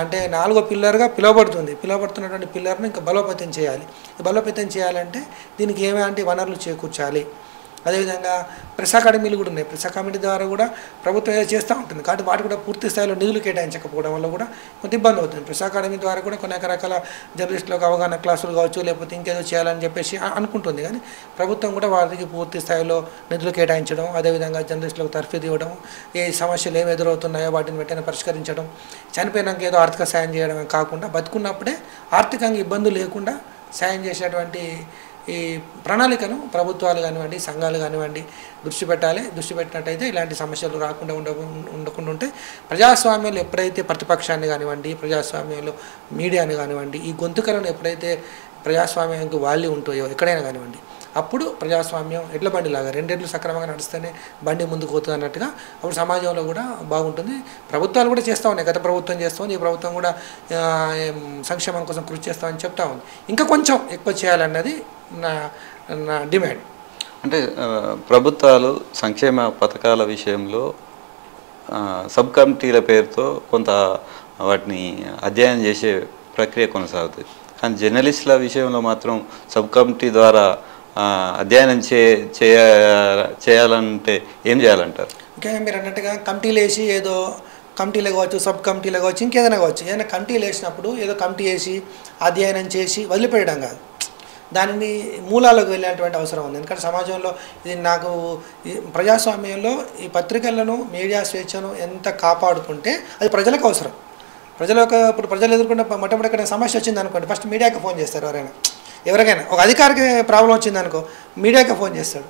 అంటే 4వ పిల్లర్గా పిలువబడుతున్నటువంటి పిల్లర్ను ఇంకా బలోపేతం చేయాలి. బలోపేతం చేయాలంటే దీనికి ఏమంటే వనరులు చేకూర్చాలి. అదేవిధంగా ప్రెస్ అకాడమీలు కూడా ఉన్నాయి. ప్రెస్ అకాడమీ ద్వారా కూడా ప్రభుత్వం ఏదో చేస్తూ ఉంటుంది. కాబట్టి వాటి కూడా పూర్తి స్థాయిలో నిధులు కేటాయించకపోవడం వల్ల కూడా కొంత ఇబ్బంది అవుతుంది. ప్రెస్ అకాడమీ ద్వారా కూడా కొన్ని రకాల జర్నలిస్టులకు అవగాహన క్లాసులు కావచ్చు, లేకపోతే ఇంకేదో చేయాలని చెప్పేసి అనుకుంటుంది. కానీ ప్రభుత్వం కూడా వారికి పూర్తి స్థాయిలో నిధులు కేటాయించడం, అదేవిధంగా జర్నలిస్టులకు తర్ఫీదు ఇవ్వడం, ఏ సమస్యలు ఏమి ఎదురవుతున్నాయో వాటిని వెంటనే పరిష్కరించడం, చనిపోయినాక ఏదో ఆర్థిక సాయం చేయడమే కాకుండా బతుకున్నప్పుడే ఆర్థికంగా ఇబ్బందులు లేకుండా సాయం చేసేటువంటి ఈ ప్రణాళికను ప్రభుత్వాలు కానివ్వండి, సంఘాలు కానివ్వండి దృష్టి పెట్టినట్టయితే ఇలాంటి సమస్యలు రాకుండా ఉండకుండా ఉంటే ప్రజాస్వామ్యంలో ఎప్పుడైతే ప్రతిపక్షాన్ని కానివ్వండి, ప్రజాస్వామ్యంలో మీడియాని కానివ్వండి, ఈ గొంతుకలను ఎప్పుడైతే ప్రజాస్వామ్యానికి వాల్యూ ఉంటాయో ఎక్కడైనా కానివ్వండి, అప్పుడు ప్రజాస్వామ్యం ఎడ్ల బండిలాగా 2 ఎడ్లు సక్రమంగా నడిస్తేనే బండి ముందుకు పోతుంది అన్నట్టుగా అప్పుడు సమాజంలో కూడా బాగుంటుంది. ప్రభుత్వాలు కూడా చేస్తూ ఉన్నాయి. గత ప్రభుత్వం చేస్తూ ఉంది, ఈ ప్రభుత్వం కూడా సంక్షేమం కోసం కృషి చేస్తామని చెప్తా ఉంది. ఇంకా కొంచెం ఎక్కువ చేయాలన్నది నా డిమాండ్. అంటే ప్రభుత్వాలు సంక్షేమ పథకాల విషయంలో సబ్ కమిటీల పేరుతో కొంత వాటిని అధ్యయనం చేసే ప్రక్రియ కొనసాగుతుంది. కానీ జర్నలిస్టుల విషయంలో మాత్రం సబ్ కమిటీ ద్వారా అధ్యయనం చేయాలంటే ఏం చేయాలంటారు? ముఖ్యంగా మీరు అన్నట్టుగా కమిటీలు వేసి ఏదో కమిటీలు కావచ్చు, సబ్ కమిటీలు కావచ్చు, ఇంకేదైనా కావచ్చు, ఏదైనా కమిటీలు వేసినప్పుడు ఏదో కమిటీ వేసి అధ్యయనం చేసి వదిలిపెట్టడం కాదు, దానిని మూలాలకు వెళ్ళేటువంటి అవసరం ఉంది. ఎందుకంటే సమాజంలో ఇది నాకు ప్రజాస్వామ్యంలో ఈ పత్రికలను, మీడియా స్వేచ్ఛను ఎంత కాపాడుకుంటే అది ప్రజలకు అవసరం. ఇప్పుడు ప్రజలు ఎదుర్కొన్న మొట్టమొదటి సమస్య వచ్చింది అనుకోండి, ఫస్ట్ మీడియాకి ఫోన్ చేస్తారు. ఎవరికైనా ఒక అధికారికి ప్రాబ్లం వచ్చిందనుకో మీడియాకి ఫోన్ చేస్తాడు.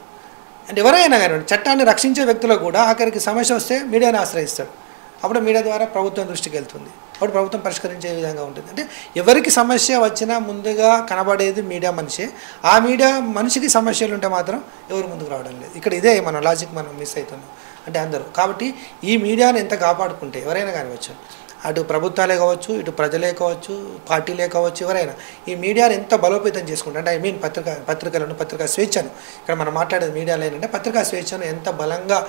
అంటే ఎవరైనా కానివ్వండి, చట్టాన్ని రక్షించే వ్యక్తులకు కూడా ఆఖరికి సమస్య వస్తే మీడియాని ఆశ్రయిస్తాడు. అప్పుడు మీడియా ద్వారా ప్రభుత్వం దృష్టికి వెళ్తుంది. అప్పుడు ప్రభుత్వం పరిష్కరించే విధంగా ఉంటుంది. అంటే ఎవరికి సమస్య వచ్చినా ముందుగా కనబడేది మీడియా మనిషే. ఆ మీడియా మనిషికి సమస్యలు ఉంటే మాత్రం ఎవరు ముందుకు రావడం లేదు. ఇక్కడ ఇదే మన లాజిక్ మనం మిస్ అవుతున్నాం. అంటే అందరూ కాబట్టి ఈ మీడియాను ఎంత కాపాడుకుంటే ఎవరైనా కానివచ్చు, అటు ప్రభుత్వాలే కావచ్చు, ఇటు ప్రజలే కావచ్చు, పార్టీలే కావచ్చు, ఎవరైనా ఈ మీడియాను ఎంత బలోపేతం చేసుకుంటే, అంటే ఐ మీన్ పత్రికా స్వేచ్ఛను, ఇక్కడ మనం మాట్లాడేది మీడియాలో ఏంటంటే పత్రికా స్వేచ్ఛను ఎంత బలంగా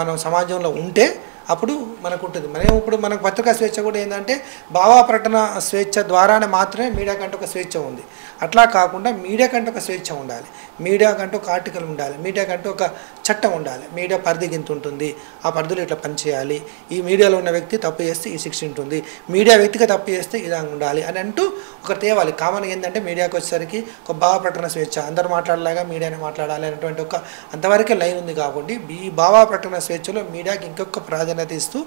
మనం సమాజంలో ఉంటే అప్పుడు మనకు ఉంటుంది. ఇప్పుడు మనకు పత్రికా స్వేచ్ఛ కూడా ఏంటంటే భావ ప్రకటన స్వేచ్ఛ ద్వారానే మాత్రమే మీడియా కంటే ఒక స్వేచ్ఛ ఉంది. అట్లా కాకుండా మీడియా కంటే ఒక స్వేచ్ఛ ఉండాలి, మీడియా కంటే ఒక ఆర్టికల్ ఉండాలి, మీడియా కంటే ఒక చట్టం ఉండాలి. మీడియా పరిధి గింత ఉంటుంది, ఆ పరిధిలో ఇట్లా పనిచేయాలి, ఈ మీడియాలో ఉన్న వ్యక్తి తప్పు చేస్తే ఈ శిక్ష ఉంటుంది, మీడియా వ్యక్తిగా తప్పు చేస్తే ఇదంగా ఉండాలి అని అంటూ ఒక తేవాలి. కామన్ ఏంటంటే మీడియాకి వచ్చేసరికి ఒక భావ ప్రకటన స్వేచ్ఛ, అందరూ మాట్లాడలాగా మీడియానే మాట్లాడాలి అనేటువంటి ఒక అంతవరకే లైన్ ఉంది. కాబట్టి ఈ భావ ప్రకటన స్వేచ్ఛలో మీడియాకి ఇంకొక ప్రాధాన్యత ఇస్తూ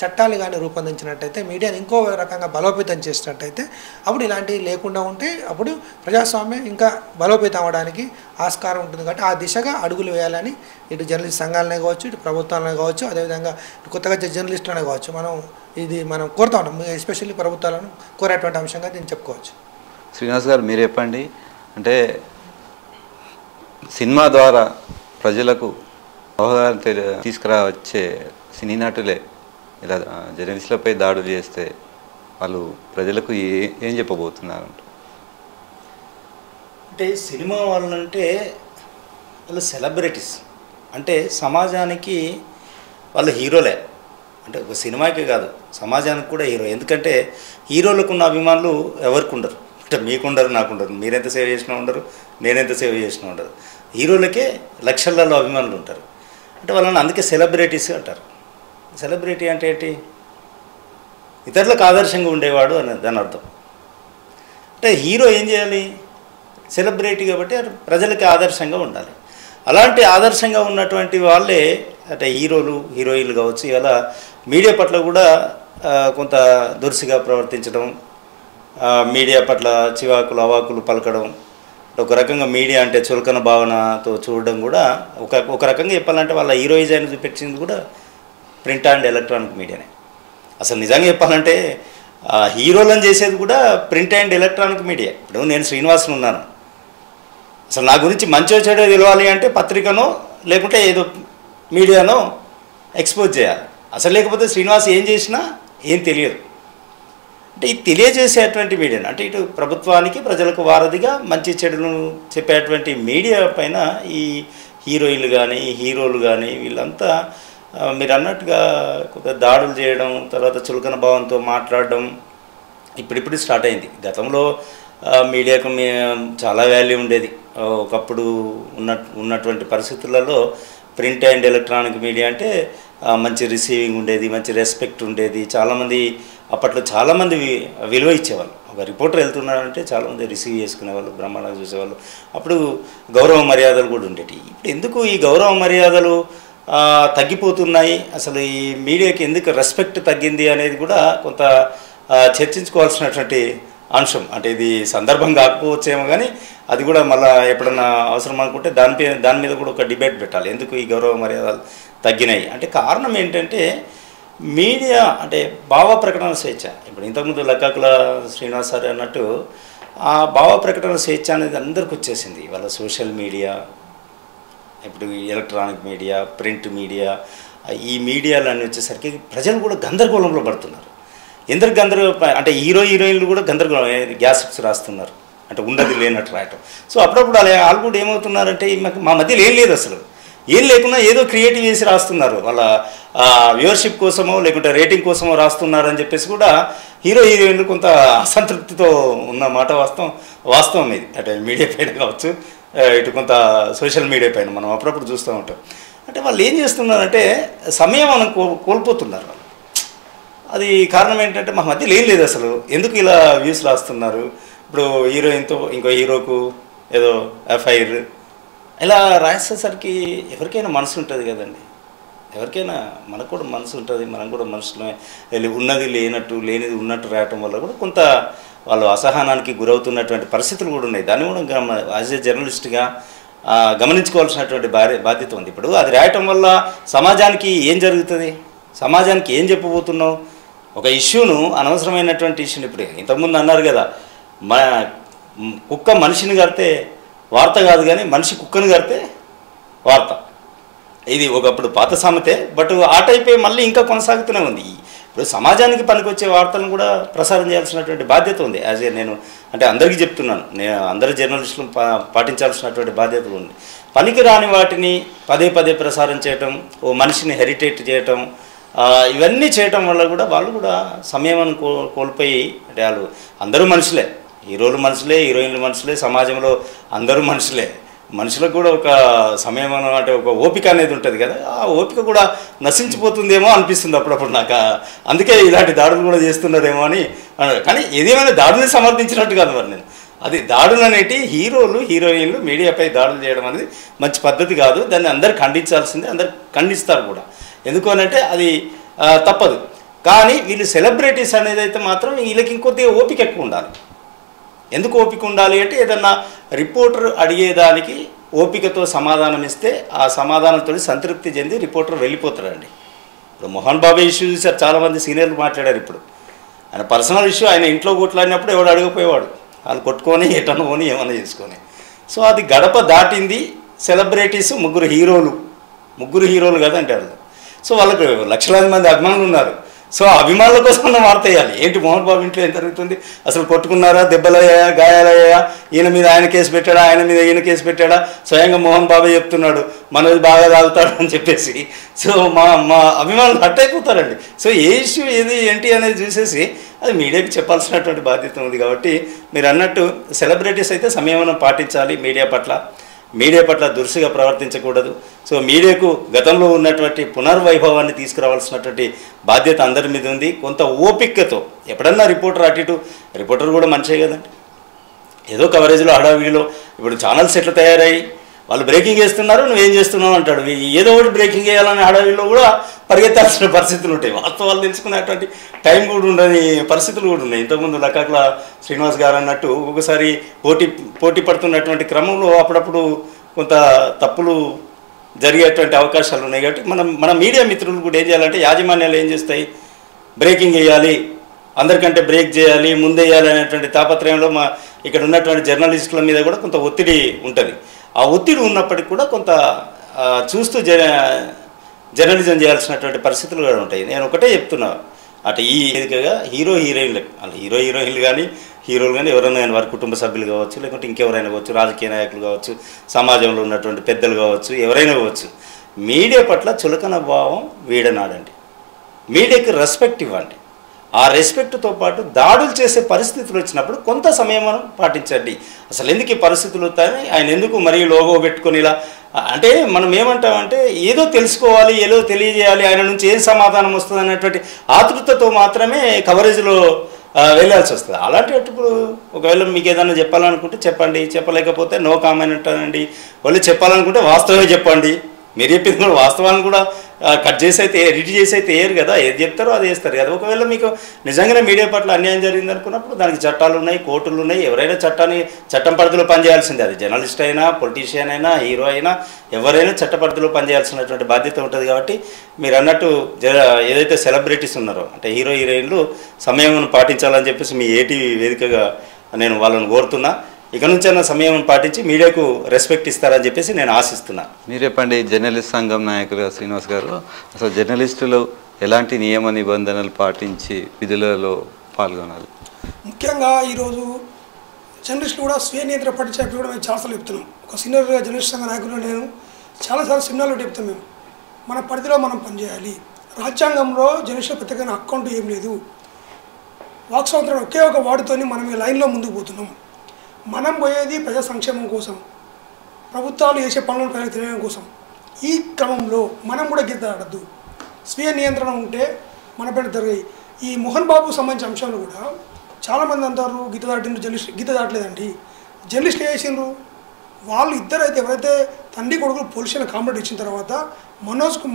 చట్టాలు కానీ రూపొందించినట్టయితే, మీడియాని ఇంకో రకంగా బలోపేతం చేసినట్టయితే, అప్పుడు ఇలాంటివి లేకుండా ఉంటే అప్పుడు ప్రజాస్వామ్యం ఇంకా బలోపేతం అవ్వడానికి ఆస్కారం ఉంటుంది. కాబట్టి ఆ దిశగా అడుగులు వేయాలని ఇటు జర్నలిస్ట్ సంఘాలనే కావచ్చు, ఇటు ప్రభుత్వాలనే కావచ్చు, అదేవిధంగా కొత్తగా జర్నలిస్టులనే కావచ్చు, మనం కోరుతా ఉన్నాం. ఎస్పెషల్లీ ప్రభుత్వాలను కోరేటువంటి అంశంగా దీన్ని చెప్పుకోవచ్చు. శ్రీనివాస్ గారు మీరు చెప్పండి, అంటే సినిమా ద్వారా ప్రజలకు అవగాహన తీసుకురావచ్చే సినీ నటులే ఇలా జర్నలిస్టులపై దాడులు చేస్తే వాళ్ళు ప్రజలకు ఏం చెప్పబోతున్నారు? అంటే సినిమా వాళ్ళంటే వాళ్ళు సెలబ్రిటీస్, అంటే సమాజానికి వాళ్ళు హీరోలే. అంటే ఒక సినిమాకే కాదు, సమాజానికి కూడా హీరో. ఎందుకంటే హీరోలకు ఉన్న అభిమానులు ఎవరికి ఉండరు, అంటే మీకుండరు, నాకుండరు. మీరెంత సేవ చేసినా ఉండరు, నేనెంత సేవ చేసినా ఉండరు. హీరోలకే లక్షలలో అభిమానులు ఉంటారు. అంటే వాళ్ళని అందుకే సెలబ్రిటీస్ అంటారు. సెలబ్రిటీ అంటే ఏంటి? ఇతరులకు ఆదర్శంగా ఉండేవాడు అని దాని అర్థం. అంటే హీరో ఏం చేయాలి? సెలబ్రిటీ కాబట్టి ప్రజలకి ఆదర్శంగా ఉండాలి. అలాంటి ఆదర్శంగా ఉన్నటువంటి వాళ్ళే అంటే హీరోలు, హీరోయిన్లు కావచ్చు. ఇలా మీడియా పట్ల కూడా కొంత దురుసుగా ప్రవర్తించడం, మీడియా పట్ల చివాకులు అవాకులు పలకడం, ఒక రకంగా మీడియా అంటే చులకన భావనతో చూడడం కూడా ఒక రకంగా చెప్పాలంటే వాళ్ళ హీరోయిజాన్ని చూపించింది కూడా ప్రింట్ అండ్ ఎలక్ట్రానిక్ మీడియానే. అసలు నిజంగా చెప్పాలంటే హీరోలను చేసేది కూడా ప్రింట్ అండ్ ఎలక్ట్రానిక్ మీడియా. ఇప్పుడు నేను శ్రీనివాసుని ఉన్నాను, అసలు నా గురించి మంచో చెడో తెలవాలి అంటే పత్రికనో లేకుంటే ఏదో మీడియానో ఎక్స్పోజ్ చేయాలి. అసలు లేకపోతే శ్రీనివాస్ ఏం చేసినా ఏం తెలియదు. అంటే ఇది తెలియజేసేటువంటి మీడియాను, అంటే ఇటు ప్రభుత్వానికి ప్రజలకు వారధిగా మంచి చెడును చెప్పేటువంటి మీడియా పైన ఈ హీరోయిన్లు కానీ హీరోలు కానీ వీళ్ళంతా మీరు అన్నట్టుగా కొంత దాడులు చేయడం, తర్వాత చులకన భావంతో మాట్లాడడం ఇప్పుడిప్పుడు స్టార్ట్ అయింది. గతంలో మీడియాకు చాలా వాల్యూ ఉండేది. ఒకప్పుడు ఉన్నటువంటి పరిస్థితులలో ప్రింట్ అండ్ ఎలక్ట్రానిక్ మీడియా అంటే మంచి రిసీవింగ్ ఉండేది, మంచి రెస్పెక్ట్ ఉండేది. చాలామంది అప్పట్లో చాలామంది విలువ ఇచ్చేవాళ్ళు. ఒక రిపోర్టర్ వెళ్తున్నారంటే చాలామంది రిసీవ్ చేసుకునేవాళ్ళు, బ్రహ్మాండంగా చూసేవాళ్ళు. అప్పుడు గౌరవ మర్యాదలు కూడా ఉండేవి. ఇప్పుడు ఎందుకు ఈ గౌరవ మర్యాదలు తగ్గిపోతున్నాయి, అసలు ఈ మీడియాకి ఎందుకు రెస్పెక్ట్ తగ్గింది అనేది కూడా కొంత చర్చించుకోవాల్సినటువంటి అంశం. అంటే ఇది సందర్భం కాకపోవచ్చేమో కానీ అది కూడా మళ్ళీ ఎప్పుడన్నా అవసరం అనుకుంటే దాని మీద కూడా ఒక డిబేట్ పెట్టాలి. ఎందుకు ఈ గౌరవ మర్యాదలు తగ్గినాయి అంటే కారణం ఏంటంటే మీడియా అంటే భావ ప్రకటన స్వేచ్ఛ. ఇప్పుడు ఇంతకుముందు లక్కాకుల శ్రీనివాస్ సార్ అన్నట్టు ఆ భావ ప్రకటన స్వేచ్ఛ అనేది అందరికి వచ్చేసింది. వాళ్ళ సోషల్ మీడియా, ఇప్పుడు ఎలక్ట్రానిక్ మీడియా, ప్రింట్ మీడియా, ఈ మీడియాలన్నీ వచ్చేసరికి ప్రజలు కూడా గందరగోళంలో పడుతున్నారు. ఎందుకు అంటే హీరోయిన్లు కూడా గందరగోళం గ్యాసెట్స్ రాస్తున్నారు, అంటే ఉన్నది లేనట్టు రాయటం. సో అప్పుడప్పుడు వాళ్ళు కూడా ఏమవుతున్నారంటే మా మధ్యలో ఏం లేదు, అసలు ఏం లేకున్నా ఏదో క్రియేటివ్ చేసి రాస్తున్నారు. వాళ్ళ వ్యూవర్షిప్ కోసమో లేకుంటే రేటింగ్ కోసమో రాస్తున్నారని చెప్పేసి కూడా హీరోయిన్లు కొంత అసంతృప్తితో ఉన్న మాట వాస్తవం ఇది. అంటే మీడియా పైన కావచ్చు, ఇటు కొంత సోషల్ మీడియా పైన మనం అప్పుడప్పుడు చూస్తూ ఉంటాం. అంటే వాళ్ళు ఏం చేస్తున్నారంటే సమయం మనం కోల్పోతున్నారు. అది కారణం ఏంటంటే మా మధ్యలో ఏం లేదు, అసలు ఎందుకు ఇలా వ్యూస్ రాస్తున్నారు. ఇప్పుడు హీరోయిన్తో ఇంకో హీరోకు ఏదో ఎఫ్ఐఆర్ ఇలా రాసేసరికి ఎవరికైనా మనసు ఉంటుంది కదండి. ఎవరికైనా మనకు కూడా మనసు ఉంటుంది, మనం కూడా మనుషులమే. ఉన్నది లేనట్టు లేనిది ఉన్నట్టు రాయటం వల్ల కూడా కొంత వాళ్ళు అసహనానికి గురవుతున్నటువంటి పరిస్థితులు కూడా ఉన్నాయి. దాన్ని కూడా యాజ్ ఏ జర్నలిస్ట్గా గమనించుకోవాల్సినటువంటి బాధ్యత ఉంది. ఇప్పుడు అది రాయటం వల్ల సమాజానికి ఏం జరుగుతుంది, సమాజానికి ఏం చెప్పబోతున్నావు? ఒక ఇష్యూను, అనవసరమైనటువంటి ఇష్యూని, ఇప్పుడు ఇంతకుముందు అన్నారు కదా, కుక్క మనిషిని కడితే వార్త కాదు కానీ మనిషి కుక్కను కడితే వార్త. ఇది ఒకప్పుడు పాత సామెతే, బట్ ఆ టైపే మళ్ళీ ఇంకా కొనసాగుతూనే ఉంది. ఇప్పుడు సమాజానికి పనికొచ్చే వార్తలను కూడా ప్రసారం చేయాల్సినటువంటి బాధ్యత ఉంది. యాజ్ ఏ నేను అంటే అందరికీ చెప్తున్నాను, నేను అందరు జర్నలిస్టులు పాటించాల్సినటువంటి బాధ్యత ఉంది. పనికి రాని వాటిని పదే పదే ప్రసారం చేయటం, ఓ మనిషిని హెరిటేట్ చేయటం, ఇవన్నీ చేయటం వల్ల కూడా వాళ్ళు కూడా సమయం కోల్పోయి, అంటే వాళ్ళు అందరూ మనుషులే, హీరోలు మనుషులే, హీరోయిన్లు మనుషులే, సమాజంలో అందరూ మనుషులే. మనుషులకు కూడా ఒక సమయం అంటే ఒక ఓపిక అనేది ఉంటుంది కదా, ఆ ఓపిక కూడా నశించిపోతుందేమో అనిపిస్తుంది అప్పుడప్పుడు నాకు. అందుకే ఇలాంటి దాడులు కూడా చేస్తున్నారేమో అని. కానీ ఏదేమైనా దాడుల్ని సమర్థించినట్టు కాదు మరి నేను. అది దాడులు అనేటి హీరోలు హీరోయిన్లు మీడియాపై దాడులు చేయడం అనేది మంచి పద్ధతి కాదు. దాన్ని అందరు ఖండించాల్సిందే, అందరు ఖండిస్తారు కూడా. ఎందుకు అనంటే అది తప్పదు. కానీ వీళ్ళు సెలబ్రిటీస్ అనేది అయితే మాత్రం వీళ్ళకి ఇంకొద్దిగా ఓపిక ఎక్కువ ఉండాలి. ఎందుకు ఓపిక ఉండాలి అంటే ఏదన్నా రిపోర్టర్ అడిగేదానికి ఓపికతో సమాధానం ఇస్తే ఆ సమాధానంతో సంతృప్తి చెంది రిపోర్టర్ వెళ్ళిపోతాడండి. ఇప్పుడు మోహన్ బాబు ఇష్యూ చూసారు, చాలామంది సీనియర్లు మాట్లాడారు. ఇప్పుడు ఆయన పర్సనల్ ఇష్యూ, ఆయన ఇంట్లో కొట్లాడినప్పుడు ఎవడు అడగపోయేవాడు, వాళ్ళు కొట్టుకొని ఎటను పోని ఏమైనా చేసుకొని. సో అది గడప దాటింది. సెలబ్రిటీస్ ముగ్గురు హీరోలు కదంటే వాళ్ళు. సో వాళ్ళకు లక్షలాది మంది అభిమానులు ఉన్నారు. సో అభిమానుల కోసం మనం వార్త వేయాలి. ఏంటి మోహన్ బాబు ఇంట్లో ఏం జరుగుతుంది, అసలు కొట్టుకున్నారా, దెబ్బలయ్యాయా, గాయాలయ్యాయా, ఈయన మీద ఆయన కేసు పెట్టాడా, ఆయన మీద ఈయన కేసు పెట్టాడా, స్వయంగా మోహన్ బాబే చెప్తున్నాడు మనది బాగా తాగుతాడు అని చెప్పేసి. సో మా అభిమానులు హట్ అయిపోతారండి. సో ఏ ఇష్యూ ఏది ఏంటి అనేది చూసేసి అది మీడియాకి చెప్పాల్సినటువంటి బాధ్యత ఉంది. కాబట్టి మీరు అన్నట్టు సెలబ్రిటీస్ అయితే సంయమనం పాటించాలి. మీడియా పట్ల దురుసుగా ప్రవర్తించకూడదు. సో మీడియాకు గతంలో ఉన్నటువంటి పునర్వైభవాన్ని తీసుకురావాల్సినటువంటి బాధ్యత అందరి మీద ఉంది. కొంత ఓపికతో ఎప్పుడన్నా రిపోర్టర్ కూడా మంచిదే కదండి. ఏదో కవరేజ్లో హడావిడిలో ఇప్పుడు ఛానల్స్ ఎట్లా తయారయ్యి వాళ్ళు బ్రేకింగ్ చేస్తున్నారు, నువ్వేం చేస్తున్నావు అంటాడు. ఏదో ఒకటి బ్రేకింగ్ చేయాలనే హడావిడిలో కూడా పరిగెత్తాల్సిన పరిస్థితులు ఉంటాయి. వాస్తవాలు తెలుసుకునేటువంటి టైం కూడా ఉండని పరిస్థితులు కూడా ఉన్నాయి. ఇంతకుముందు లకాకుల శ్రీనివాస్ గారు అన్నట్టు ఒక్కొక్కసారి పోటీ పడుతున్నటువంటి క్రమంలో అప్పుడప్పుడు కొంత తప్పులు జరిగేటువంటి అవకాశాలు ఉన్నాయి. కాబట్టి మన మీడియా మిత్రులు కూడా ఏం చేయాలంటే, యాజమాన్యాలు ఏం చేస్తాయి, బ్రేకింగ్ వేయాలి, అందరికంటే బ్రేక్ చేయాలి, ముందేయాలి అనేటువంటి తాపత్రయంలో ఇక్కడ ఉన్నటువంటి జర్నలిస్టుల మీద కూడా కొంత ఒత్తిడి ఉంటుంది. ఆ ఒత్తిడి ఉన్నప్పటికీ కూడా కొంత చూస్తూ జర్నలిజం చేయాల్సినటువంటి పరిస్థితులు కూడా ఉంటాయి. నేను ఒకటే చెప్తున్నా, అటు ఈ వేదికగా హీరోయిన్లు కానీ హీరోలు కానీ ఎవరైనా కానీ వారి కుటుంబ సభ్యులు కావచ్చు, లేకుంటే ఇంకెవరైనా కావచ్చు, రాజకీయ నాయకులు కావచ్చు, సమాజంలో ఉన్నటువంటి పెద్దలు కావచ్చు, ఎవరైనా కావచ్చు, మీడియా పట్ల చులకన భావం వీడనాడండి. మీడియాకి రెస్పెక్ట్ ఇవ్వండి. ఆ రెస్పెక్ట్తో పాటు దాడులు చేసే పరిస్థితులు వచ్చినప్పుడు కొంత సమయం మనం పాటించండి. అసలు ఎందుకు ఈ పరిస్థితులు వస్తాయని ఆయన ఎందుకు మరీ లోగో పెట్టుకొని ఇలా అంటే మనం ఏమంటామంటే ఏదో తెలుసుకోవాలి, ఏదో తెలియజేయాలి, ఆయన నుంచి ఏం సమాధానం వస్తుంది అనేటువంటి ఆతృతతో మాత్రమే కవరేజ్లో వెళ్ళాల్సి వస్తుంది. అలాంటప్పుడు ఒకవేళ మీకు ఏదైనా చెప్పాలనుకుంటే చెప్పండి, చెప్పలేకపోతే నో కామెంట్ అంటానండి. వాళ్ళు చెప్పాలనుకుంటే వాస్తవమే చెప్పండి. మీరు చెప్పింది కూడా వాస్తవాన్ని కూడా కట్ చేసి అయితే ఎడిట్ చేసి అయితే వేయరు కదా, ఏది చెప్తారో అది వేస్తారు కదా. ఒకవేళ మీకు నిజంగానే మీడియా పట్ల అన్యాయం జరిగింది అనుకున్నప్పుడు దానికి చట్టాలు ఉన్నాయి, కోర్టులు ఉన్నాయి. ఎవరైనా చట్టం పరిధిలో పనిచేయాల్సిందే. అది జర్నలిస్ట్ అయినా, పొలిటీషియన్ అయినా, హీరో అయినా, ఎవరైనా చట్ట పరిధిలో పనిచేయాల్సినటువంటి బాధ్యత ఉంటుంది. కాబట్టి మీరు అన్నట్టు ఏదైతే సెలబ్రిటీస్ ఉన్నారో అంటే హీరోయిన్లు సమయం పాటించాలని చెప్పేసి మీ ఏటీవీ వేదికగా నేను వాళ్ళని కోరుతున్నా. ఇక నుంచైనా సమయం పాటించి మీడియాకు రెస్పెక్ట్ ఇస్తారని చెప్పేసి నేను ఆశిస్తున్నా. మీరు చెప్పండి, జర్నలిస్ట్ సంఘం నాయకులు శ్రీనివాస్ గారు, అసలు జర్నలిస్టులు ఎలాంటి నియమ నిబంధనలు పాటించి విధులలో పాల్గొనాలి? ముఖ్యంగా ఈరోజు జర్నలిస్టులు కూడా స్వీయ నియంత్రణ పాటించే కూడా మేము చాలాసార్లు చెప్తున్నాం. ఒక సీనియర్ జర్నలిస్ట్ సంఘ నాయకులు నేను చాలాసార్లు సినిమాలు చెప్తాం. మేము మన పరిధిలో మనం పనిచేయాలి. రాజ్యాంగంలో జర్నలిస్టుల ప్రత్యేకమైన అకౌంట్ ఏం లేదు. వాక్ స్వాతంత్రం ఒకే ఒక వార్డుతోని మనం ఈ లైన్లో ముందుకు పోతున్నాం. మనం పోయేది ప్రజా సంక్షేమం కోసం, ప్రభుత్వాలు చేసే పనులను ప్రజలకు తెలియడం కోసం. ఈ క్రమంలో మనం కూడా గీత దాటద్దు. స్వీయ నియంత్రణ ఉంటే మన పైన జరిగాయి. ఈ మోహన్ బాబుకు సంబంధించిన అంశాలు కూడా చాలామంది అంటారు గీత దాటిండ్రు, గీత దాటలేదండి. జర్నలిస్టులు వేసిండ్రు వాళ్ళు ఇద్దరు అయితే ఎవరైతే తండ్రి కొడుకులు పోలీసులు కాంప్లైంట్ ఇచ్చిన తర్వాత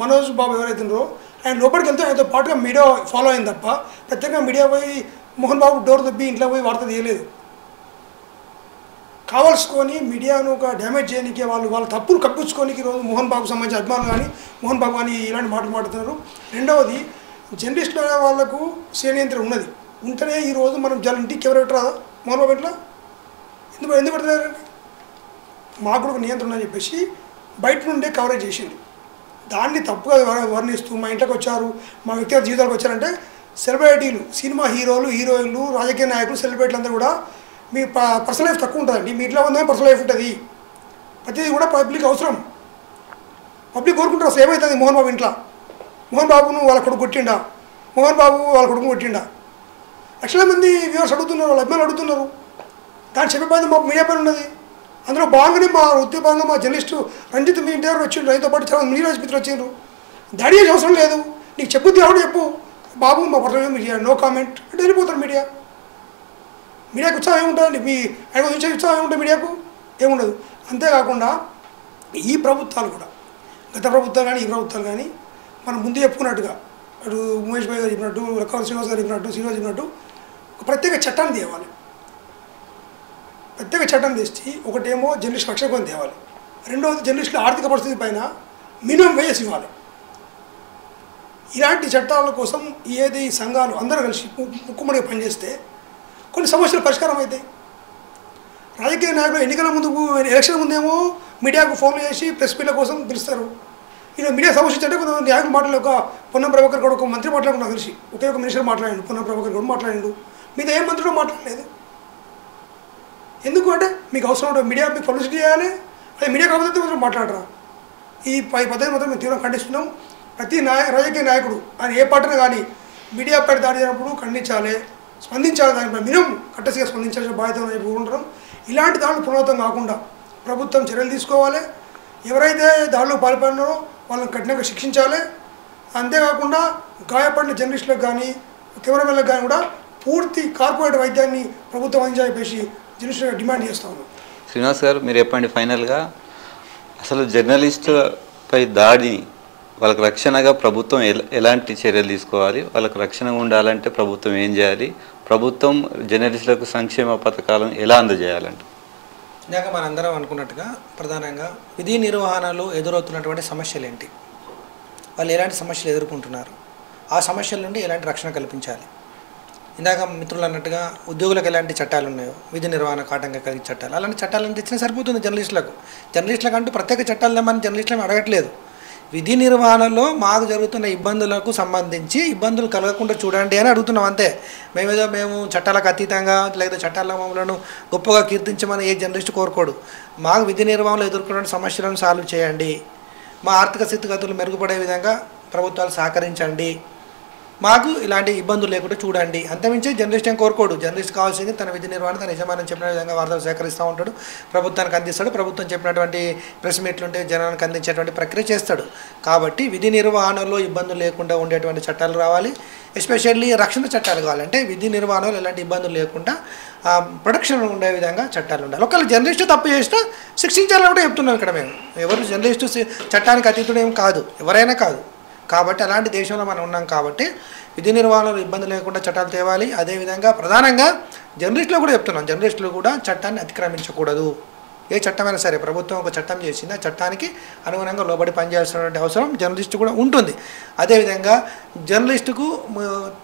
మనోజ్ బాబు ఎవరైతుండ్రో ఆయన లోపలికి వెళ్తే ఆయనతో పాటుగా మీడియా ఫాలో అయింది తప్ప ప్రత్యేకంగా మీడియా పోయి మోహన్ బాబు డోర్ తప్పి ఇంట్లో పోయి వార్త తీయలేదు. కావాల్సుకొని మీడియాను ఒక డ్యామేజ్ చేయడానికి వాళ్ళ తప్పులు కప్పించుకోనికి ఈరోజు మోహన్ బాబుకు సంబంధించిన అభిమానులు కానీ మోహన్ బాబు కానీ ఇలాంటి మాటలు మాట్లాడుతున్నారు. రెండవది, జర్నలిస్టుల వాళ్ళకు స్వీయ నియంత్రణ ఉన్నది. ఉంటేనే ఈరోజు మనం ఇంటికి ఎవరు పెట్టరా మోహన్ బాబు ఎట్లా ఎందుకు పెడతారండి? మాకు కూడా నియంత్రణ అని చెప్పేసి బయట నుండే కవరేజ్ చేసింది. దాన్ని తప్పుగా వర్ణిస్తూ మా ఇంట్లోకి వచ్చారు, మా వ్యక్తిగత జీవితాలకు వచ్చారంటే సెలబ్రిటీలు, సినిమా హీరోలు, హీరోయిన్లు, రాజకీయ నాయకులు, సెలబ్రిటీలు అందరూ కూడా మీ పర్సనల్ లైఫ్ తక్కువ ఉంటుందండి. మీ ఇంట్లో ఉందని పర్సనల్ లైఫ్ ఉంటుంది. ప్రతిదీ కూడా పబ్లిక్ అవసరం. పబ్లిక్ కోరుకుంటారు. అసలు ఏమవుతుంది మోహన్ బాబు ఇంట్లో? మోహన్ బాబును వాళ్ళ కొడుకు కొట్టిండా? మోహన్ బాబు వాళ్ళ కొడుకు కొట్టిండా? లక్షల మంది వ్యూవర్స్ అడుగుతున్నారు, వాళ్ళ అభిమానులు అడుగుతున్నారు. దాన్ని చెప్పే బాధ్యత మా మీడియా పైన ఉన్నది. అందులో బాగానే మా వృత్తి భాగంగా మా జర్నలిస్టు రంజిత్ మీ ఇంటి దగ్గర వచ్చిండ్రు, రైతుతో పాటు చాలా మీడియా మిత్రులు వచ్చిండ్రు. దాడి చేసే అవసరం లేదు. నీకు చెప్పుద్ది ఎవరు చెప్పు, బాబు మా పర్సనల్ మీడియా నో కామెంట్ అంటే వెళ్ళిపోతారు. మీడియాకు ఉత్సాహం ఏముంటుందండి? మీ ఆయన నుంచి ఉత్సాహం ఏముంటుంది? మీడియాకు ఏముండదు. అంతేకాకుండా ఈ ప్రభుత్వాలు కూడా, గత ప్రభుత్వాలు కానీ ఈ ప్రభుత్వాలు కానీ మనం ముందు చెప్పుకున్నట్టుగా అటు ఉమేష్ భాయ్ గారు చెప్పినట్టు, లక్కాల శ్రీనివాస్ గారు చెప్పినట్టు, శ్రీనివాస్ చెప్పినట్టు ఒక ప్రత్యేక చట్టాన్ని తేవాలి. ప్రత్యేక చట్టం తెచ్చి ఒకటేమో జర్నలిస్ట్ రక్షణ తేవాలి. రెండవది జర్నలిస్టుల ఆర్థిక పరిస్థితి పైన మినిమం వేజెస్ ఇవ్వాలి. ఇలాంటి చట్టాల కోసం ఏది సంఘాలు అందరూ కలిసి ముక్కుమడిగా పనిచేస్తే కొన్ని సమస్యలు పరిష్కారం అవుతాయి. రాజకీయ నాయకులు ఎన్నికల ముందు ఎలక్షన్ ముందేమో మీడియాకు ఫోన్లు చేసి ప్రెస్ మీట్ల కోసం పిలుస్తారు. ఇలా మీడియా సమస్య అంటే కొంతమంది నాయకులు మాట్లాడే ఒక పొన్నం ప్రభాకర్ కూడా ఒక మంత్రి మాట్లాడుకున్నా తెలిసి ఒకే ఒక మినిస్టర్ మాట్లాడిండు, పొన్నం ప్రభాకర్ కూడా మాట్లాడిండు, మీద ఏ మంత్రులు మాట్లాడలేదు. ఎందుకు అంటే మీకు అవసరం ఉంటుంది, మీడియా మీకు పబ్లిసిటీ చేయాలి, అదే మీడియా కాకపోతే మాత్రం మాట్లాడరా. ఈ పద్ధతి మాత్రం మేము తీవ్రంగా ఖండిస్తున్నాం. ప్రతి రాజకీయ నాయకుడు ఆయన ఏ పార్టీని కానీ మీడియాపై దాడి చేసినప్పుడు ఖండించాలి, స్పందించాలి, దానిపై మినిమం కట్టసిగా స్పందించాల్సిన బాధ్యత ఉంటాం. ఇలాంటి దాడులు పునరావృతం కాకుండా ప్రభుత్వం చర్యలు తీసుకోవాలి. ఎవరైతే దాడులు పాల్పడినారో వాళ్ళని కఠినంగా శిక్షించాలి. అంతేకాకుండా గాయపడిన జర్నలిస్టులకు కానీ కెమెరామెన్లకు కానీ కూడా పూర్తి కార్పొరేట్ వైద్యాన్ని ప్రభుత్వం అందించాలని చెప్పేసి జర్నలిస్టులుగా డిమాండ్ చేస్తూ ఉన్నాం. శ్రీనివాస్ గారు, మీరు చెప్పండి ఫైనల్గా, అసలు జర్నలిస్టులపై దాడి వాళ్ళకి రక్షణగా ప్రభుత్వం ఎలాంటి చర్యలు తీసుకోవాలి, వాళ్ళకి రక్షణ ఉండాలంటే ప్రభుత్వం ఏం చేయాలి, ప్రభుత్వం జర్నలిస్టులకు సంక్షేమ పథకాలను ఎలా అందజేయాలంటే? ఇందాక మనందరం అనుకున్నట్టుగా ప్రధానంగా విధి నిర్వహణలో ఎదురవుతున్నటువంటి సమస్యలు ఏంటి, వాళ్ళు ఎలాంటి సమస్యలు ఎదుర్కొంటున్నారు, ఆ సమస్యల నుండి ఎలాంటి రక్షణ కల్పించాలి. ఇందాక మిత్రులు అన్నట్టుగా ఉద్యోగులకు ఎలాంటి చట్టాలు ఉన్నాయో విధి నిర్వహణకు ఆటంకం కలిగే చట్టాలు, అలాంటి చట్టాలను తెచ్చినా సరిపోతుంది. జర్నలిస్టులకు అంటూ ప్రత్యేక చట్టాలు తెమ్మని జర్నలిస్టులను అడగట్లేదు. విధి నిర్వహణలో మాకు జరుగుతున్న ఇబ్బందులకు సంబంధించి ఇబ్బందులు కలగకుండా చూడండి అని అడుగుతున్నాం అంతే. మేము చట్టాలకు అతీతంగా లేదా చట్టాల మమ్మలను గొప్పగా కీర్తించమని ఏ జర్నలిస్ట్ కోరుకోడు. మాకు విధి నిర్వహణలో ఎదుర్కొన్న సమస్యలను సాల్వ్ చేయండి, మా ఆర్థిక స్థితిగతులు మెరుగుపడే విధంగా ప్రభుత్వాలు సహకరించండి, మాకు ఇలాంటి ఇబ్బందులు లేకుండా చూడండి. అంతమించే జర్నలిస్ట్ ఏం కోరుకోడు. జర్నలిస్ట్ కావాల్సింది తన విధి నిర్వహణ తన యజమాని చెప్పిన విధంగా వార్తలు సేకరిస్తూ ఉంటాడు, ప్రభుత్వానికి అందిస్తాడు, ప్రభుత్వం చెప్పినటువంటి ప్రెస్ మీట్లు ఉంటే జనానికి అందించేటువంటి ప్రక్రియ చేస్తాడు. కాబట్టి విధి నిర్వహణలో ఇబ్బందులు లేకుండా ఉండేటువంటి చట్టాలు రావాలి. ఎస్పెషల్లీ రక్షణ చట్టాలు కావాలంటే విధి నిర్వహణలో ఎలాంటి ఇబ్బందులు లేకుండా ప్రొటెక్షన్ ఉండే విధంగా చట్టాలు ఉండాలి. ఒకవేళ జర్నలిస్ట్ తప్పు చేసినా శిక్షించాలని కూడా చెప్తున్నాం ఇక్కడ మేము. ఎవరు జర్నలిస్టు చట్టానికి అతీతుడు ఏం కాదు, ఎవరైనా కాదు. కాబట్టి అలాంటి దేశంలో మనం ఉన్నాం కాబట్టి విధి నిర్వహణలో ఇబ్బంది లేకుండా చట్టాలు తేవాలి. అదేవిధంగా ప్రధానంగా జర్నలిస్టులు కూడా చెప్తున్నాం, జర్నలిస్టులు కూడా చట్టాన్ని అతిక్రమించకూడదు. ఏ చట్టమైనా సరే ప్రభుత్వం ఒక చట్టం చేసింది, ఆ చట్టానికి అనుగుణంగా లోబడి పనిచేయాల్సినటువంటి అవసరం జర్నలిస్టు కూడా ఉంటుంది. అదేవిధంగా జర్నలిస్టుకు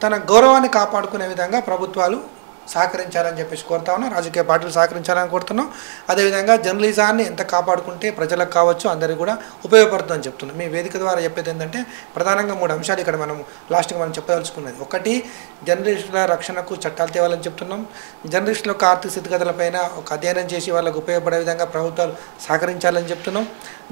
తన గౌరవాన్ని కాపాడుకునే విధంగా ప్రభుత్వాలు సహకరించాలని చెప్పేసి కోరుతా ఉన్నాం, రాజకీయ పార్టీలు సహకరించాలని కోరుతున్నాం. అదేవిధంగా జర్నలిజాన్ని ఎంత కాపాడుకుంటే ప్రజలకు కావచ్చు అందరికీ కూడా ఉపయోగపడుతుందని చెప్తున్నాం. మీ వేదిక ద్వారా చెప్పేది ఏంటంటే ప్రధానంగా 3 అంశాలు ఇక్కడ మనం లాస్ట్గా మనం చెప్పదలుచుకున్నది. ఒకటి, జర్నలిస్టుల రక్షణకు చట్టాలు తేవాలని చెప్తున్నాం. జర్నలిస్టుల యొక్క ఆర్థిక స్థితిగతులపైన ఒక అధ్యయనం చేసి వాళ్ళకు ఉపయోగపడే విధంగా ప్రభుత్వాలు సహకరించాలని చెప్తున్నాం.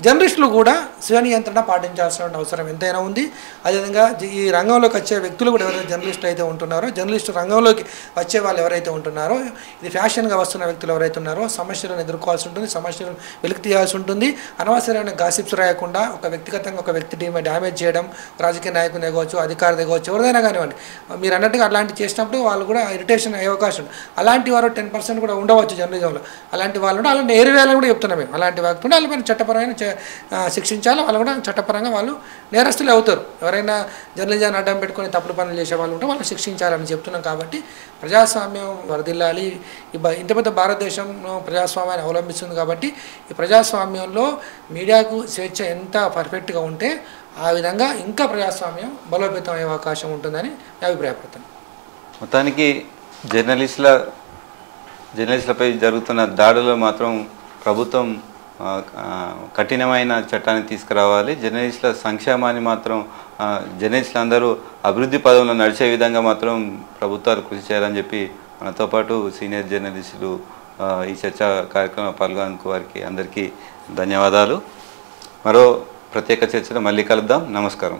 జర్నలిస్టులు కూడా స్వీయ నియంత్రణ పాటించాల్సిన అవసరం ఎంతైనా ఉంది. అదేవిధంగా ఈ రంగంలోకి వచ్చే వ్యక్తులు కూడా ఎవరైతే జర్నలిస్టులు అయితే ఉంటున్నారో, జర్నలిస్టు రంగంలోకి వచ్చే వాళ్ళు ఎవరైతే ఉంటున్నారో, ఇది ఫ్యాషన్గా వస్తున్న వ్యక్తులు ఎవరైతే ఉన్నారో సమస్యలను ఎదుర్కోవాల్సి ఉంటుంది, సమస్యలను వెలికి తీయాల్సి ఉంటుంది. అనవసరమైన గాసిప్స్ రాయకుండా ఒక వ్యక్తిగతంగా ఒక వ్యక్తి డ్యామేజ్ చేయడం, రాజకీయ నాయకులు దిగవచ్చు, అధికారులు దిగవచ్చు, ఎవరిదైనా కానివ్వండి, మీరు అన్నట్టుగా అలాంటి చేసినప్పుడు వాళ్ళు కూడా ఇరిటేషన్ అయ్యే అవకాశం ఉంది. అలాంటి వారు 10% కూడా ఉండవచ్చు జర్నలిజంలో. అలాంటి వాళ్ళు అలాంటి ఏరియాలను కూడా చెప్తున్నాం మేము. అలాంటి వ్యక్తులు వాళ్ళపైన చట్టపరమైన శిక్షించాలి. వాళ్ళు కూడా చట్టపరంగా వాళ్ళు నేరస్తులు అవుతారు. ఎవరైనా జర్నలిజాన్ని అడ్డం పెట్టుకొని తప్పుడు పనులు చేసే వాళ్ళు ఉంటే వాళ్ళని శిక్షించాలని చెప్తున్నాం. కాబట్టి ప్రజాస్వామ్యం వరదిల్లాలి. ఇంత పెద్ద భారతదేశంలో ప్రజాస్వామ్యాన్ని అవలంబిస్తుంది. కాబట్టి ఈ ప్రజాస్వామ్యంలో మీడియాకు స్వేచ్ఛ ఎంత పర్ఫెక్ట్గా ఉంటే ఆ విధంగా ఇంకా ప్రజాస్వామ్యం బలోపేతం అయ్యే అవకాశం ఉంటుందని అభిప్రాయపడుతున్నాను. మొత్తానికి జర్నలిస్టులపై జరుగుతున్న దాడులు మాత్రం ప్రభుత్వం కఠినమైన చట్టాన్ని తీసుకురావాలి. జర్నలిస్టుల సంక్షేమాన్ని మాత్రం జర్నలిస్టులందరూ అభివృద్ధి పదంలో నడిచే విధంగా మాత్రం ప్రభుత్వాలు కృషి చేయాలని చెప్పి మనతో పాటు సీనియర్ జర్నలిస్టులు ఈ చర్చా కార్యక్రమంలో పాల్గొనేందుకు వారికి అందరికీ ధన్యవాదాలు. మరో ప్రత్యేక చర్చలో మళ్ళీ కలుద్దాం. నమస్కారం.